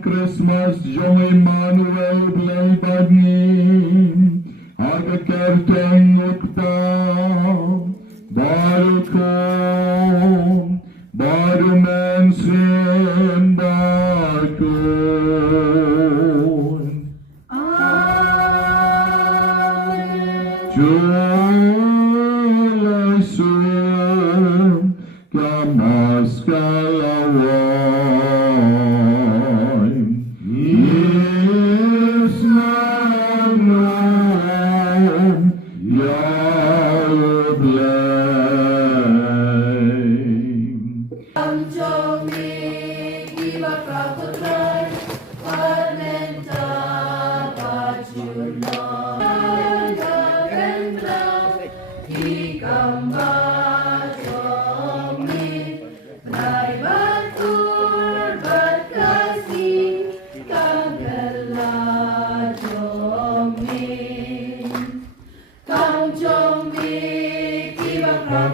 Christmas, jong Emmanuel, blij badni, aga kerteng ukta, baru kom, baru mensen bakun. Jula sun, kamas kalawan.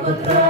Putra